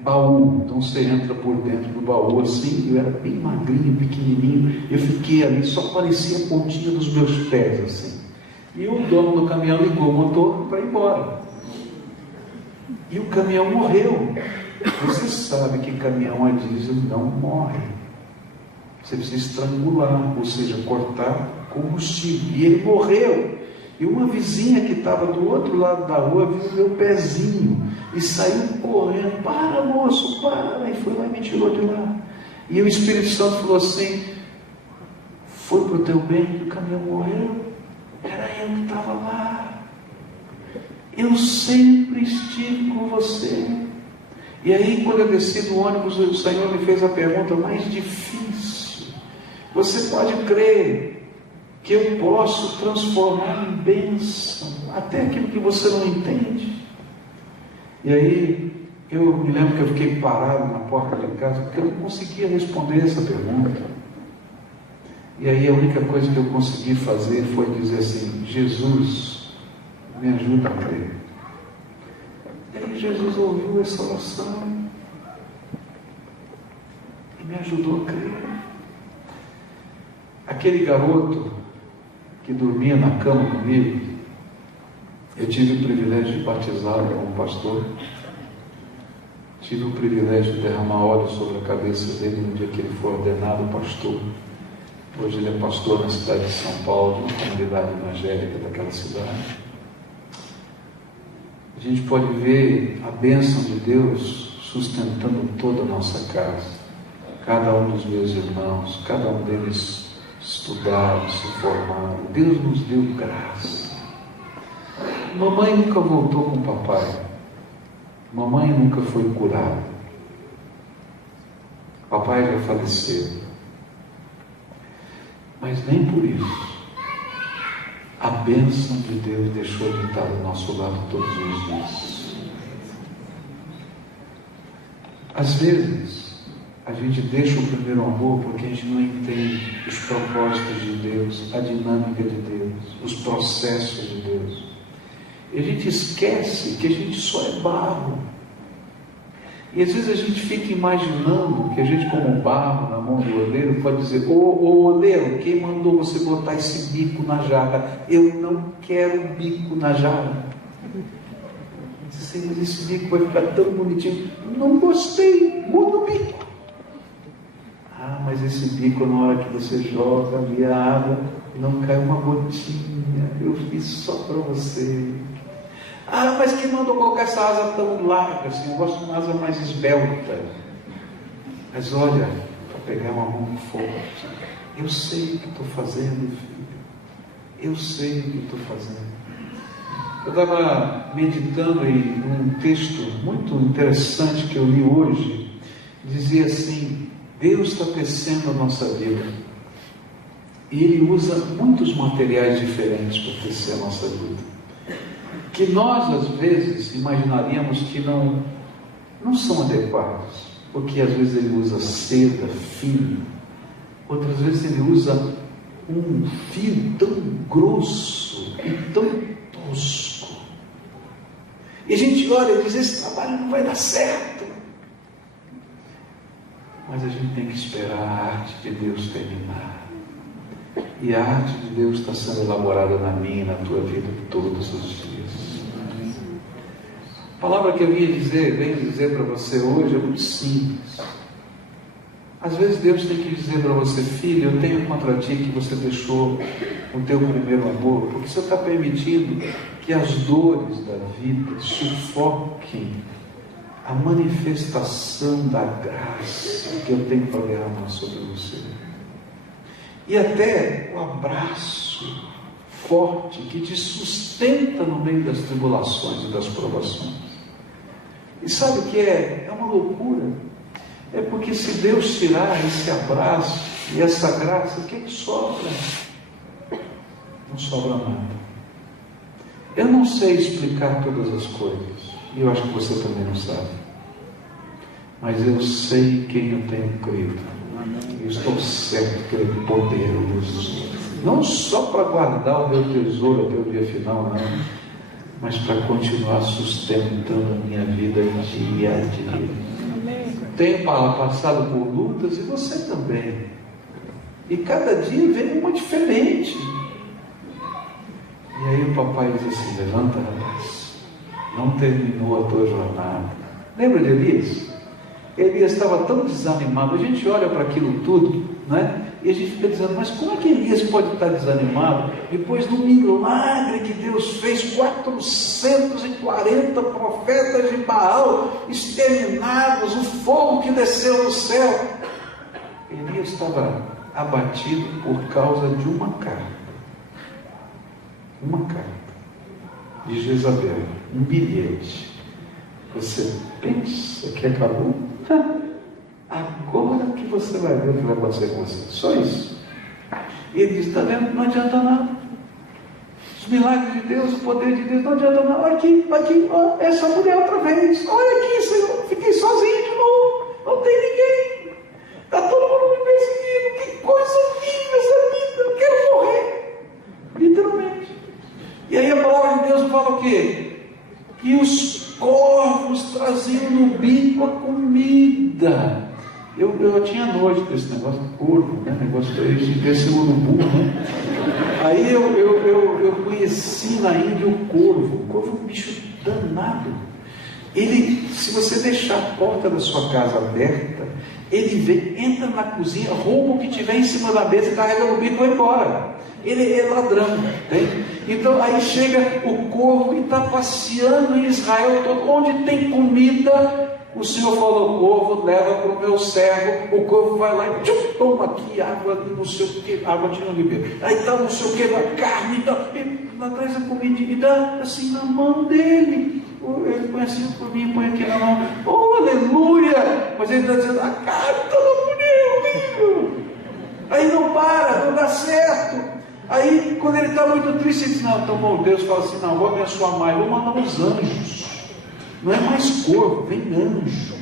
Baú, então você entra por dentro do baú assim, eu era bem magrinho, pequenininho, eu fiquei ali, só aparecia a pontinha dos meus pés assim, e o dono do caminhão ligou o motor para ir embora, e o caminhão morreu. Você sabe que caminhão a diesel não morre, você precisa estrangular, ou seja, cortar combustível, e ele morreu. E uma vizinha que estava do outro lado da rua viu o meu pezinho e saiu correndo: para, moço, para! E foi lá e me tirou de lá. E o Espírito Santo falou assim: foi para o teu bem que o caminhão morreu? Era eu que estava lá. Eu sempre estive com você. E aí, quando eu desci do ônibus, o Senhor me fez a pergunta mais difícil: você pode crer que eu posso transformar em bênção até aquilo que você não entende? E aí eu me lembro que eu fiquei parado na porta de casa porque eu não conseguia responder essa pergunta. E aí a única coisa que eu consegui fazer foi dizer assim: Jesus, me ajuda a crer. E aí Jesus ouviu essa oração e me ajudou a crer. Aquele garoto que dormia na cama comigo, eu tive o privilégio de batizá-lo como pastor, tive o privilégio de derramar óleo sobre a cabeça dele no dia que ele foi ordenado pastor. Hoje ele é pastor na cidade de São Paulo, na comunidade evangélica daquela cidade. A gente pode ver a bênção de Deus sustentando toda a nossa casa, cada um dos meus irmãos, cada um deles estudaram, se formaram. Deus nos deu graça. Mamãe nunca voltou com o papai. Mamãe nunca foi curada. Papai já faleceu. Mas nem por isso a bênção de Deus deixou de estar do nosso lado todos os dias. Às vezes a gente deixa o primeiro amor porque a gente não entende os propósitos de Deus, a dinâmica de Deus, os processos de Deus. E a gente esquece que a gente só é barro. E às vezes a gente fica imaginando que a gente, como barro na mão do oleiro, pode dizer: ô oleiro, quem mandou você botar esse bico na jarra? Eu não quero bico na jarra. Diz assim: mas esse bico vai ficar tão bonitinho. Não gostei, muda o bico. Ah, mas esse bico, na hora que você joga ali a água, Não caiu uma gotinha, eu fiz só para você. Ah, mas quem mandou colocar essa asa tão larga assim? Eu gosto de uma asa mais esbelta. Mas olha, para pegar uma mão forte, eu sei o que estou fazendo, filho. Eu sei o que estou fazendo. Eu estava meditando em um texto muito interessante que eu li hoje. Dizia assim: Deus está tecendo a nossa vida. E Ele usa muitos materiais diferentes para tecer a nossa vida. Que nós, às vezes, imaginaríamos que não são adequados. Porque às vezes Ele usa seda, fio. Outras vezes Ele usa um fio tão grosso e tão tosco. E a gente olha e diz: esse trabalho não vai dar certo. Mas a gente tem que esperar a arte de Deus terminar. E a arte de Deus está sendo elaborada na minha e na tua vida todos os dias. A palavra que eu venho dizer para você hoje é muito simples. Às vezes Deus tem que dizer para você: filho, eu tenho contra ti que você deixou o teu primeiro amor, porque você está permitindo que as dores da vida sufoquem a manifestação da graça que eu tenho para derramar sobre você. E até o abraço forte que te sustenta no meio das tribulações e das provações. E sabe o que é? É uma loucura. É porque se Deus tirar esse abraço e essa graça, o que é que sobra? Não sobra nada. Eu não sei explicar todas as coisas, e eu acho que você também não sabe. Mas eu sei em quem eu tenho crido. Eu estou certo que Ele é poderoso. Não só para guardar o meu tesouro até o dia final, não, mas para continuar sustentando a minha vida dia a dia. Tenho passado por lutas, e você também. E cada dia vem uma diferente. E aí o papai diz assim: levanta, rapaz, não terminou a tua jornada. Lembra de Elias? Elias estava tão desanimado. A gente olha para aquilo tudo, né? E a gente fica dizendo: mas como é que Elias pode estar desanimado depois do milagre que Deus fez? 440 profetas de Baal exterminados, o fogo que desceu do céu. Elias estava abatido por causa de uma carta de Jezabel, um bilhete. Você pensa que acabou? Agora que você vai ver o que vai acontecer com você. Só isso. E ele diz: está vendo? Não adianta nada. Os milagres de Deus, o poder de Deus, não adianta nada. Olha aqui, ó, essa mulher outra vez. Olha aqui, Senhor, fiquei sozinho de novo. Não tem ninguém. Está todo mundo me perseguindo. Que coisa horrível essa vida. Eu quero morrer. Literalmente. E aí a palavra de Deus fala o quê? Que os corvos traziam no bico a comida. Eu tinha nojo desse negócio de corvo, né? Negócio desse urubu, né? Aí eu conheci na Índia o corvo. O corvo é um bicho danado. Ele, se você deixar a porta da sua casa aberta, ele vem, entra na cozinha, rouba o que tiver em cima da mesa, carrega no bico e vai embora. Ele é ladrão, tem? Então aí chega o corvo e está passeando em Israel todo. Onde tem comida, o Senhor falou: corvo, leva para o meu servo. O corvo vai lá e toma aqui água, não sei o que, água tinha no ribeiro. Aí está não sei o que, a carne, lá traz a comida e dá assim na mão dele. Ele põe assim por mim, põe aqui na mão. Oh, aleluia! Mas ele está dizendo: a carne está na mulher, horrível. Aí não para, não dá certo. Aí, quando ele está muito triste, ele diz: não, então bom, Deus fala assim: não, vou abençoar mais, vou mandar uns anjos. Não é mais corpo, vem anjo.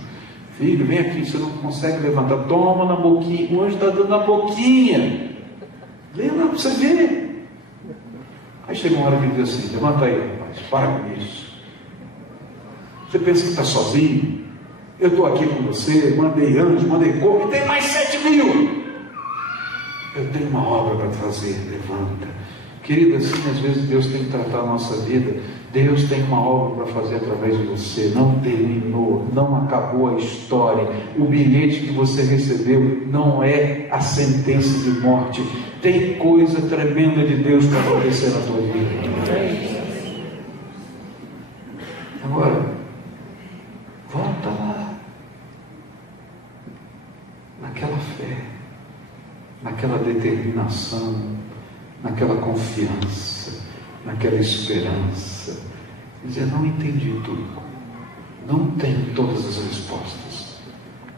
Filho, vem aqui, você não consegue levantar, toma na boquinha. O anjo está dando na boquinha. Lembra para você ver. Aí chega uma hora que ele diz assim: levanta aí, rapaz, para com isso. Você pensa que está sozinho? Eu estou aqui com você, mandei anjo, mandei corpo, e tem mais 7.000. Eu tenho uma obra para fazer, levanta, Querida, assim, às vezes Deus tem que tratar a nossa vida. Deus tem uma obra para fazer através de você. Não terminou, não acabou a história. O bilhete que você recebeu não é a sentença de morte. Tem coisa tremenda de Deus para acontecer na tua vida. Agora, volta lá, naquela fé, naquela determinação, naquela confiança, naquela esperança. Dizer, não entendi tudo, não tenho todas as respostas,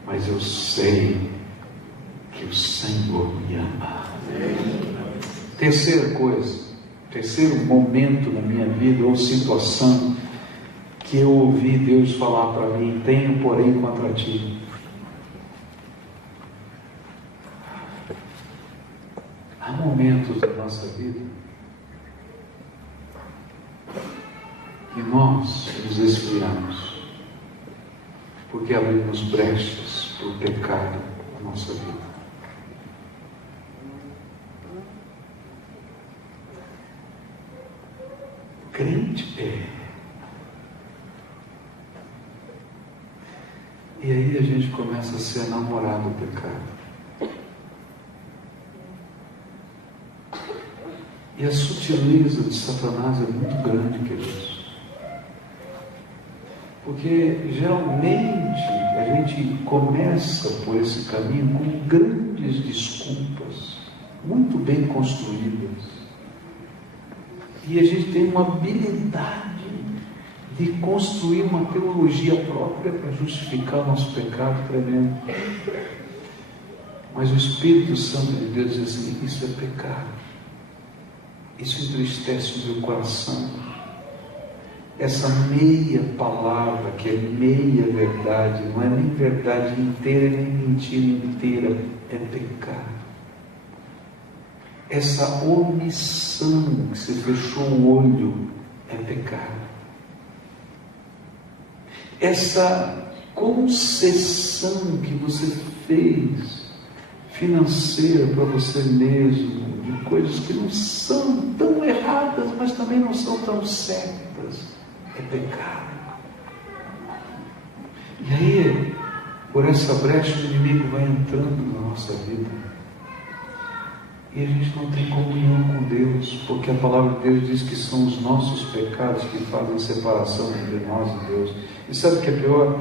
mas eu sei que o Senhor me ama. Terceira coisa, terceiro momento na minha vida ou situação que eu ouvi Deus falar para mim: tenho porém contra ti. Há momentos da nossa vida que nós nos esfriamos porque abrimos brechas para o pecado na nossa vida. Crente é. E aí a gente começa a ser namorado do pecado. E a sutileza de Satanás é muito grande, queridos. Porque geralmente a gente começa por esse caminho com grandes desculpas, muito bem construídas. E a gente tem uma habilidade de construir uma teologia própria para justificar o nosso pecado tremendo. Mas o Espírito Santo de Deus diz assim: isso é pecado. Isso entristece o meu coração. Essa meia palavra, que é meia verdade, não é nem verdade inteira, nem mentira inteira, é pecado. Essa omissão, que você fechou o olho, é pecado. Essa concessão que você fez, financeira para você mesmo, de coisas que não são tão erradas, mas também não são tão certas, é pecado. E aí, por essa brecha, o inimigo vai entrando na nossa vida. E a gente não tem comunhão com Deus, porque a palavra de Deus diz que são os nossos pecados que fazem separação entre nós e Deus. E sabe o que é pior?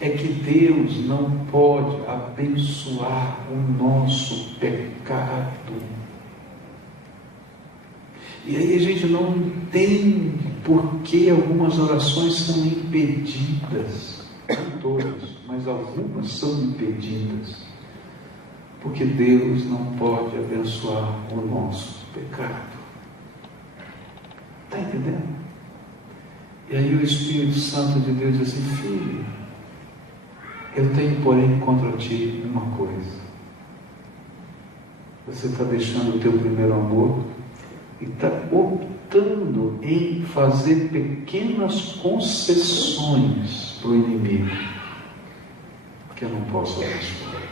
É que Deus não pode abençoar o nosso pecado. E aí a gente não entende por que algumas orações são impedidas. Não todas, mas algumas são impedidas. Porque Deus não pode abençoar o nosso pecado. Está entendendo? E aí o Espírito Santo de Deus diz assim: filho, eu tenho porém contra ti uma coisa. Você está deixando o teu primeiro amor e está optando em fazer pequenas concessões para o inimigo que eu não posso abençoar.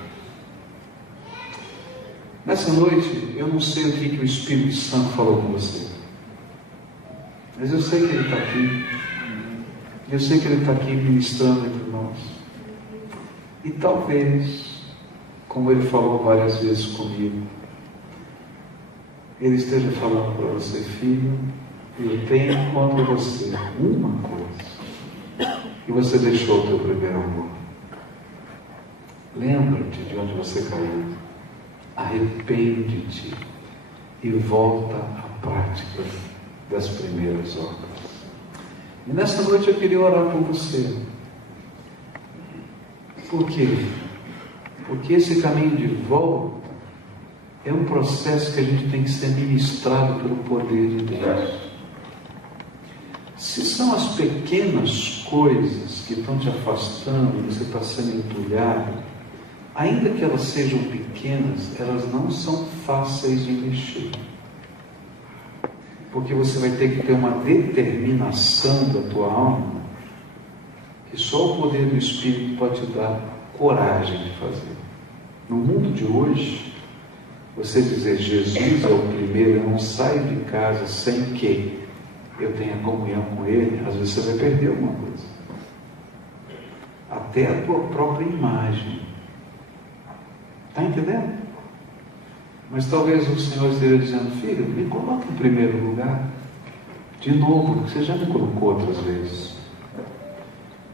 Nessa noite, eu não sei o que o Espírito Santo falou com você, mas eu sei que Ele está aqui. Eu sei que Ele está aqui ministrando entre nós. E talvez, como Ele falou várias vezes comigo, Ele esteja falando para você: filho, eu tenho contra você uma coisa, e você deixou o teu primeiro amor. Lembra-te de onde você caiu, arrepende-te e volta à prática das primeiras obras. E nessa noite eu queria orar por você. Por quê? Porque esse caminho de volta é um processo que a gente tem que ser ministrado pelo poder de Deus. Se são as pequenas coisas que estão te afastando, você está sendo entulhado, ainda que elas sejam pequenas, elas não são fáceis de mexer. Porque você vai ter que ter uma determinação da tua alma, que só o poder do Espírito pode te dar coragem de fazer. No mundo de hoje, Você dizer Jesus é o primeiro, eu não saio de casa sem que eu tenha comunhão com Ele, às vezes você vai perder alguma coisa. Até a tua própria imagem. Está entendendo? Mas talvez o Senhor esteja dizendo, filho, me coloque em primeiro lugar. De novo, porque você já me colocou outras vezes.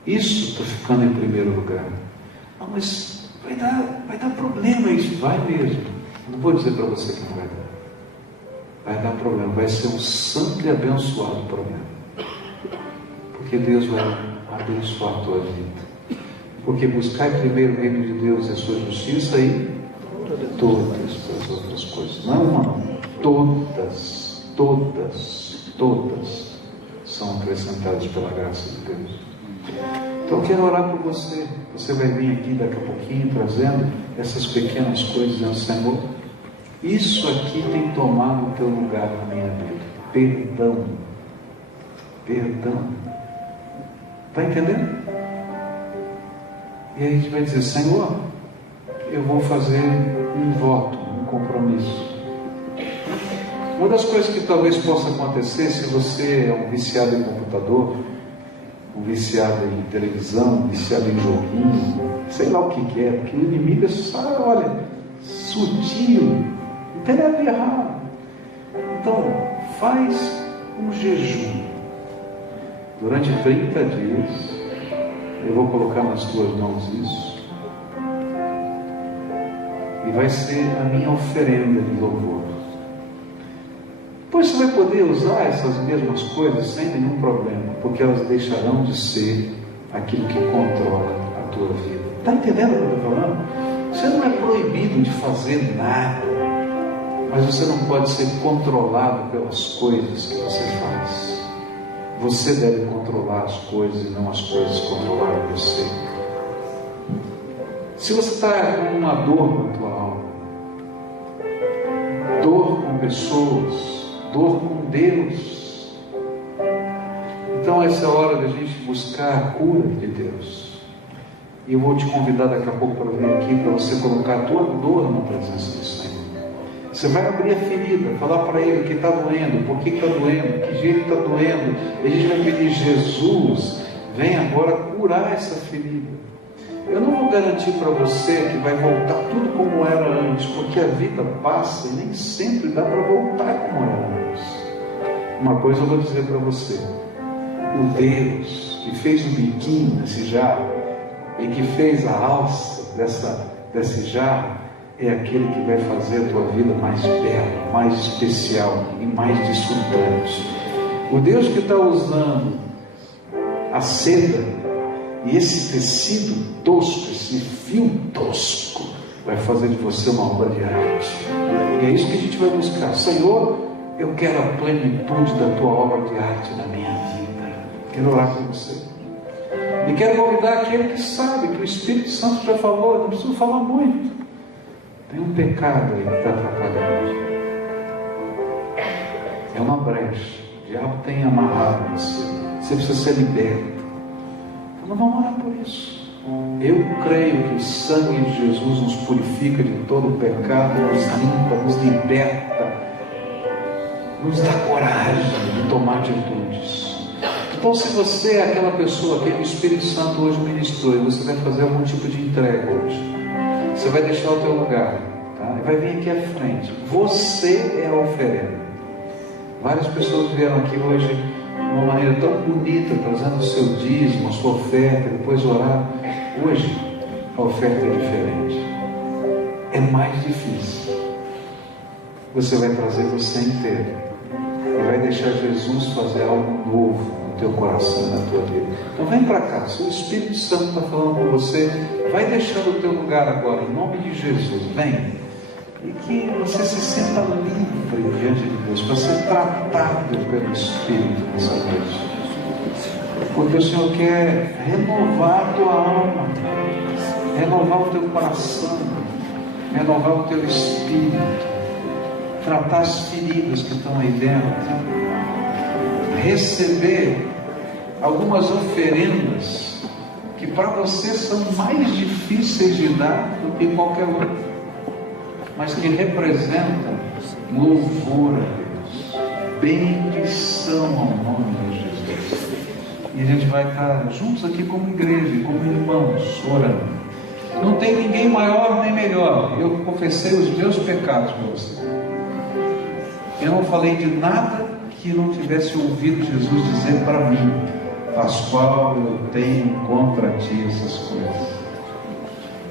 Isso está ficando em primeiro lugar. Ah, mas vai dar problema isso. Vai mesmo. Não vou dizer para você que não vai dar. Vai dar problema. Vai ser um santo e abençoado problema. Porque Deus vai abençoar a tua vida. Porque buscar primeiro o reino de Deus e a sua justiça e todas as outras coisas. Não é uma, não. Todas são acrescentadas pela graça de Deus. Então eu quero orar por você. Você vai vir aqui daqui a pouquinho trazendo essas pequenas coisas, dizendo, Senhor, isso aqui tem tomado o teu lugar na minha vida. Perdão. Está entendendo? E aí a gente vai dizer, Senhor, eu vou fazer um voto, um compromisso. Uma das coisas que talvez possa acontecer, se você é um viciado em computador, um viciado em televisão, um viciado em joguinho, sei lá o que é, porque o inimigo é, olha, sutil, não tem nada de errado. Então, faz um jejum. Durante 30 dias, eu vou colocar nas tuas mãos isso. E vai ser a minha oferenda de louvor. Depois você vai poder usar essas mesmas coisas sem nenhum problema, porque elas deixarão de ser aquilo que controla a tua vida. Está entendendo o que eu estou falando? Você não é proibido de fazer nada, mas você não pode ser controlado pelas coisas que você faz. Você deve controlar as coisas e não as coisas controlarem você. Se você está com uma dor na tua alma, dor com pessoas, dor com Deus, então essa é a hora da gente buscar a cura de Deus. E eu vou te convidar daqui a pouco para vir aqui, para você colocar a tua dor na presença do Senhor. Você vai abrir a ferida, falar para Ele o que está doendo, por que está doendo, que jeito está doendo. E a gente vai pedir, Jesus, vem agora curar essa ferida. Eu não vou garantir para você que vai voltar tudo como era antes, porque a vida passa e nem sempre dá para voltar como era antes. Uma coisa eu vou dizer para você: o Deus que fez o biquinho desse jarro e que fez a alça desse jarro é aquele que vai fazer a tua vida mais bela, mais especial e mais desfrutante. O Deus que está usando a seda e esse tecido tosco, esse fio tosco, vai fazer de você uma obra de arte. E é isso que a gente vai buscar. Senhor, eu quero a plenitude da tua obra de arte na minha vida. Quero orar com você. E quero convidar aquele que sabe que o Espírito Santo já falou, não preciso falar muito. Tem um pecado aí que está atrapalhando. É uma brecha. O diabo tem amarrado você. Você precisa ser liberto. Então vamos orar por isso. Eu creio que o sangue de Jesus nos purifica de todo o pecado, nos limpa, nos liberta, nos dá coragem de tomar atitudes. Então, se você é aquela pessoa que o Espírito Santo hoje ministrou e você vai fazer algum tipo de entrega hoje, você vai deixar o teu lugar, tá? E vai vir aqui à frente. Você é a oferenda. Várias pessoas vieram aqui hoje de uma maneira tão bonita, trazendo o seu dízimo, a sua oferta, depois orar. Hoje, a oferta é diferente. É mais difícil. Você vai trazer você inteiro. E vai deixar Jesus fazer algo novo no teu coração e na tua vida. Então vem para cá. Se o Espírito Santo está falando com você, vai deixando o teu lugar agora, em nome de Jesus. Vem. E que você se sinta livre diante de Deus, para ser tratado pelo Espírito nessa noite. Porque o Senhor quer renovar a tua alma, renovar o teu coração, renovar o teu espírito, tratar as feridas que estão aí dentro, receber algumas oferendas que para você são mais difíceis de dar do que qualquer outra. mas que representam louvor a Deus, bendição ao nome de Jesus. E a gente vai estar juntos aqui como igreja, como irmãos, orando. Não tem ninguém maior nem melhor. Eu confessei os meus pecados para você. Eu não falei de nada que não tivesse ouvido Jesus dizer para mim: Pascoal, eu tenho contra ti essas coisas.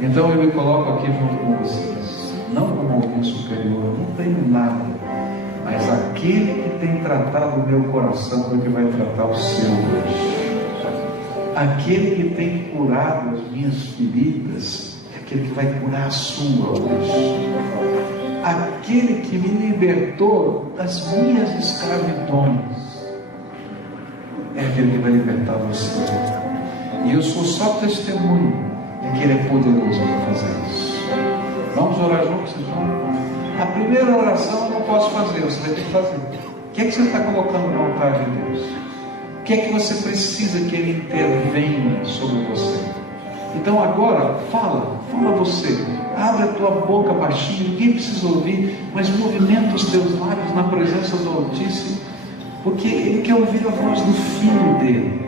Então eu me coloco aqui junto com vocês, não como alguém superior, não tenho nada, mas aquele que tem tratado o meu coração é o que vai tratar o seu hoje. Aquele que tem curado as minhas feridas é aquele que vai curar a sua hoje. Aquele que me libertou das minhas escravidões é aquele que vai libertar você. E eu sou só testemunho de que Ele é poderoso para fazer isso. Vamos orar juntos, então? A primeira oração eu não posso fazer, você vai ter que fazer. O que é que você está colocando no altar de Deus? O que é que você precisa que Ele intervenha sobre você? Então agora, fala você. Abre a tua boca baixinho, ninguém precisa ouvir, mas movimenta os teus lábios na presença do Altíssimo, porque Ele quer ouvir a voz do Filho dEle.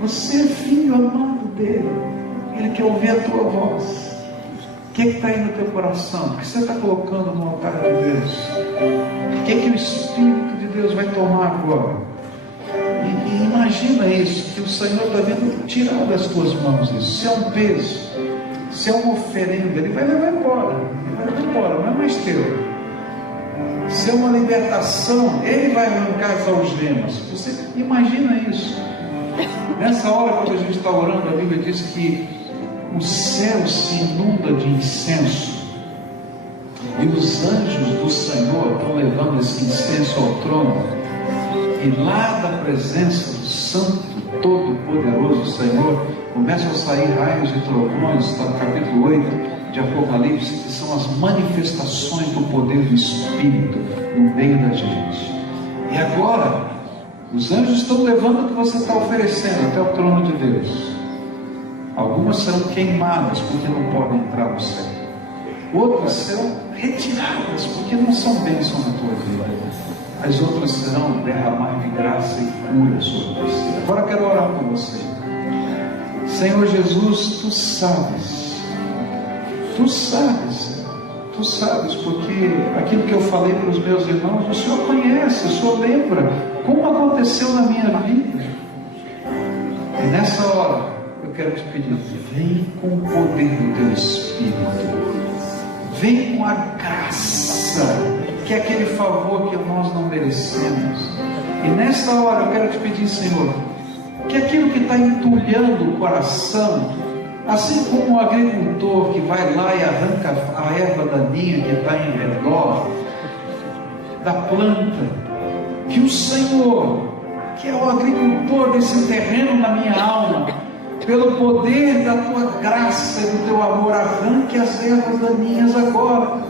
Você é filho amado dEle. Ele quer ouvir a tua voz. O que está aí no teu coração? O que você está colocando no altar de Deus? O que o Espírito de Deus vai tomar agora? E imagina isso, que o Senhor está vindo tirar das tuas mãos isso. Se é um peso, se é uma oferenda, Ele vai levar embora. Ele vai levar embora, não é mais teu. Se é uma libertação, Ele vai arrancar as algemas. Você imagina isso. Nessa hora, quando a gente está orando, a Bíblia diz que o céu se inunda de incenso e os anjos do Senhor estão levando esse incenso ao trono, e lá da presença do Santo Todo-Poderoso Senhor começam a sair raios e trovões. Está no capítulo 8 de Apocalipse, que são as manifestações do poder do Espírito no meio da gente. E agora os anjos estão levando o que você está oferecendo até o trono de Deus. Algumas serão queimadas porque não podem entrar no céu. Outras serão retiradas porque não são bênção na tua vida. As outras serão derramar de graça e cura sobre você. Agora eu quero orar por você. Senhor Jesus, Tu sabes, porque aquilo que eu falei para os meus irmãos, o Senhor conhece, o Senhor lembra como aconteceu na minha vida. E nessa hora eu quero te pedir: vem com o poder do Teu Espírito, vem com a graça, que é aquele favor que nós não merecemos. E nessa hora eu quero te pedir, Senhor, que aquilo que está entulhando o coração, assim como o agricultor que vai lá e arranca a erva daninha que está em redor da planta, que o Senhor, que é o agricultor desse terreno na minha alma, pelo poder da Tua graça e do Teu amor, arranque as ervas daninhas agora.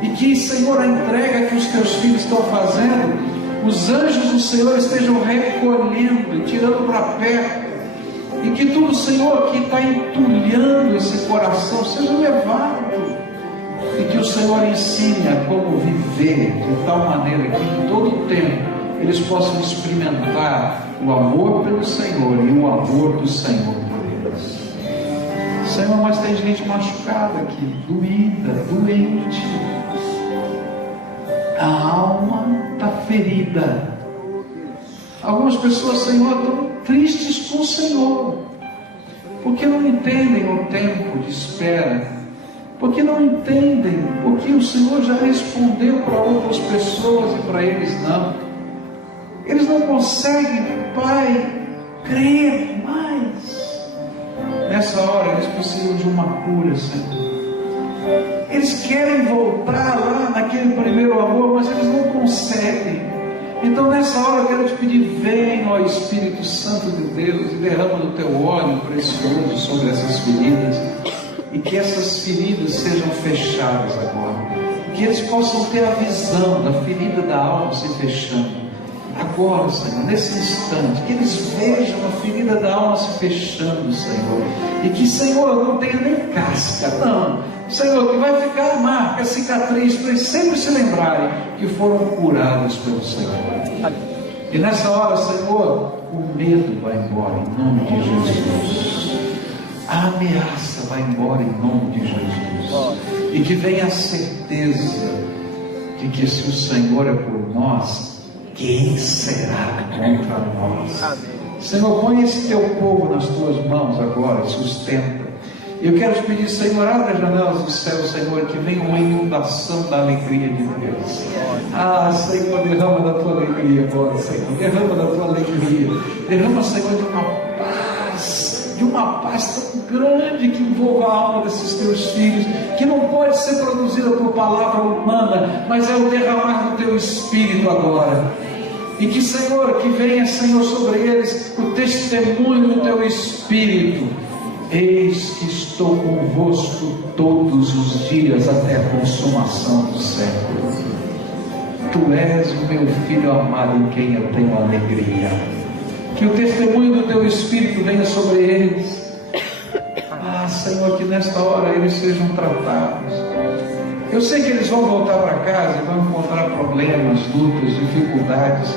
E que, Senhor, a entrega que os Teus filhos estão fazendo, os anjos do Senhor estejam recolhendo e tirando para perto. E que tudo, Senhor, que está entulhando esse coração seja levado. E que o Senhor ensine a como viver de tal maneira que em todo o tempo eles possam experimentar o amor pelo Senhor e o amor do Senhor por eles. Senhor, mas tem gente machucada aqui, doída, doente. A alma está ferida. Algumas pessoas, Senhor, estão tristes com o Senhor, porque não entendem o tempo de espera, porque não entendem, porque o Senhor já respondeu para outras pessoas e para eles não. Eles não conseguem, Pai, crer mais. Nessa hora eles precisam de uma cura, Senhor. Eles querem voltar lá naquele primeiro amor, mas eles não conseguem. Então nessa hora eu quero te pedir: vem, ó Espírito Santo de Deus, e derrama do Teu óleo precioso sobre essas feridas, e que essas feridas sejam fechadas agora, que eles possam ter a visão da ferida da alma se fechando, a agora, Senhor, nesse instante, que eles vejam a ferida da alma se fechando, Senhor, e que, Senhor, não tenha nem casca, não, Senhor, que vai ficar a marca, a cicatriz, para eles sempre se lembrarem que foram curados pelo Senhor. E nessa hora, Senhor, o medo vai embora em nome de Jesus, a ameaça vai embora em nome de Jesus, e que venha a certeza de que se o Senhor é por nós, quem será contra nós? Amém. Senhor, põe esse teu povo nas tuas mãos agora, sustenta. Eu quero te pedir, Senhor, abre as janelas do céu, Senhor, que venha uma inundação da alegria de Deus. Ah, Senhor, derrama da tua alegria agora, Senhor, derrama da tua alegria, derrama, Senhor, de uma paz tão grande que envolva a alma desses teus filhos, que não pode ser produzida por palavra humana, mas é o derramar do teu Espírito agora. E que, Senhor, que venha, Senhor, sobre eles o testemunho do teu Espírito. Eis que estou convosco todos os dias até a consumação do século. Tu és o meu Filho amado em quem eu tenho alegria. Que o testemunho do teu Espírito venha sobre eles. Ah, Senhor, que nesta hora eles sejam tratados. Eu sei que eles vão voltar para casa e vão encontrar problemas, lutas, dificuldades,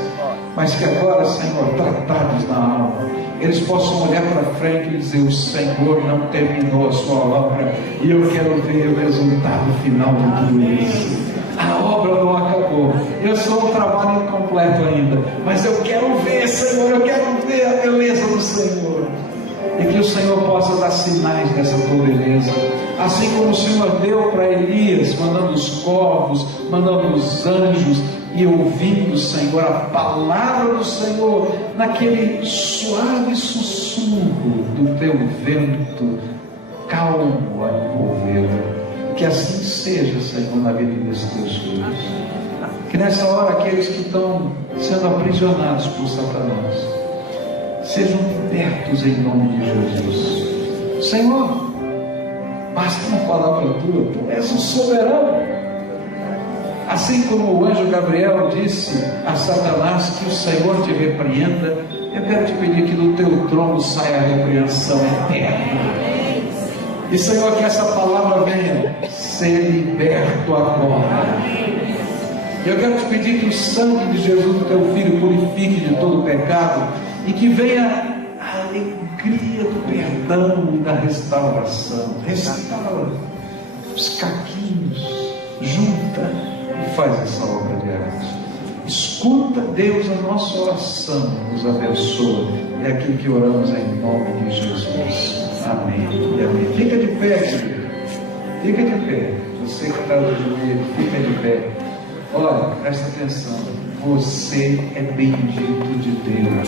mas que agora, Senhor, tratados na alma, eles possam olhar para frente e dizer: o Senhor não terminou a sua obra e eu quero ver o resultado final de tudo isso. A obra não acabou, eu sou um trabalho incompleto ainda, mas eu quero ver, Senhor, eu quero ver a beleza do Senhor. E que o Senhor possa dar sinais dessa tua beleza, assim como o Senhor deu para Elias, mandando os corvos, mandando os anjos, e ouvindo, Senhor, a palavra do Senhor naquele suave sussurro do teu vento calmo a envolvê-lo. Que assim seja, Senhor, na vida desses teus filhos. Que nessa hora aqueles que estão sendo aprisionados por Satanás sejam libertos em nome de Jesus. Senhor, basta uma palavra tua, tu és o soberano. Assim como o anjo Gabriel disse a Satanás que o Senhor te repreenda, eu quero te pedir que do teu trono saia a repreensão eterna. E, Senhor, que essa palavra venha ser liberto agora. Eu quero te pedir que o sangue de Jesus, do teu Filho, purifique de todo pecado e que venha a alegria do perdão e da restauração. Restaura os caquinhos, junta e faz essa obra de arte. Escuta, Deus, a nossa oração, nos abençoa. É aquilo que oramos em nome de Jesus. Amém e amém. Fica de pé, querido. Fica de pé. Você que está no joelho, fica de pé. Olha, presta atenção. Você é bendito de Deus.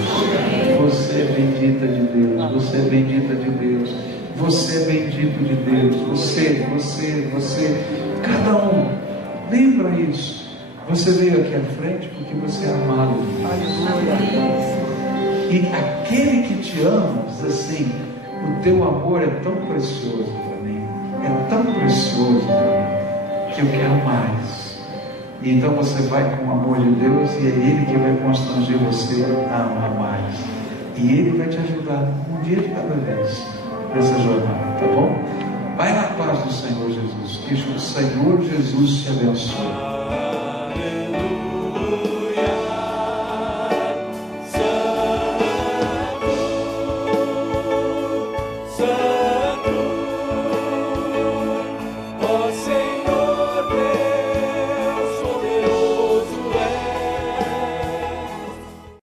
Você é bendita de Deus. Você é bendita de Deus. Você é bendito de Deus. Você. Cada um. Lembra isso. Você veio aqui à frente porque você é amado de Deus. E aquele que te ama diz assim: o teu amor é tão precioso para mim, é tão precioso para mim, que eu quero mais. E então você vai com o amor de Deus e é Ele que vai constranger você a amar mais. E Ele vai te ajudar um dia de cada vez nessa jornada, tá bom? Vai na paz do Senhor Jesus. Que o Senhor Jesus te abençoe.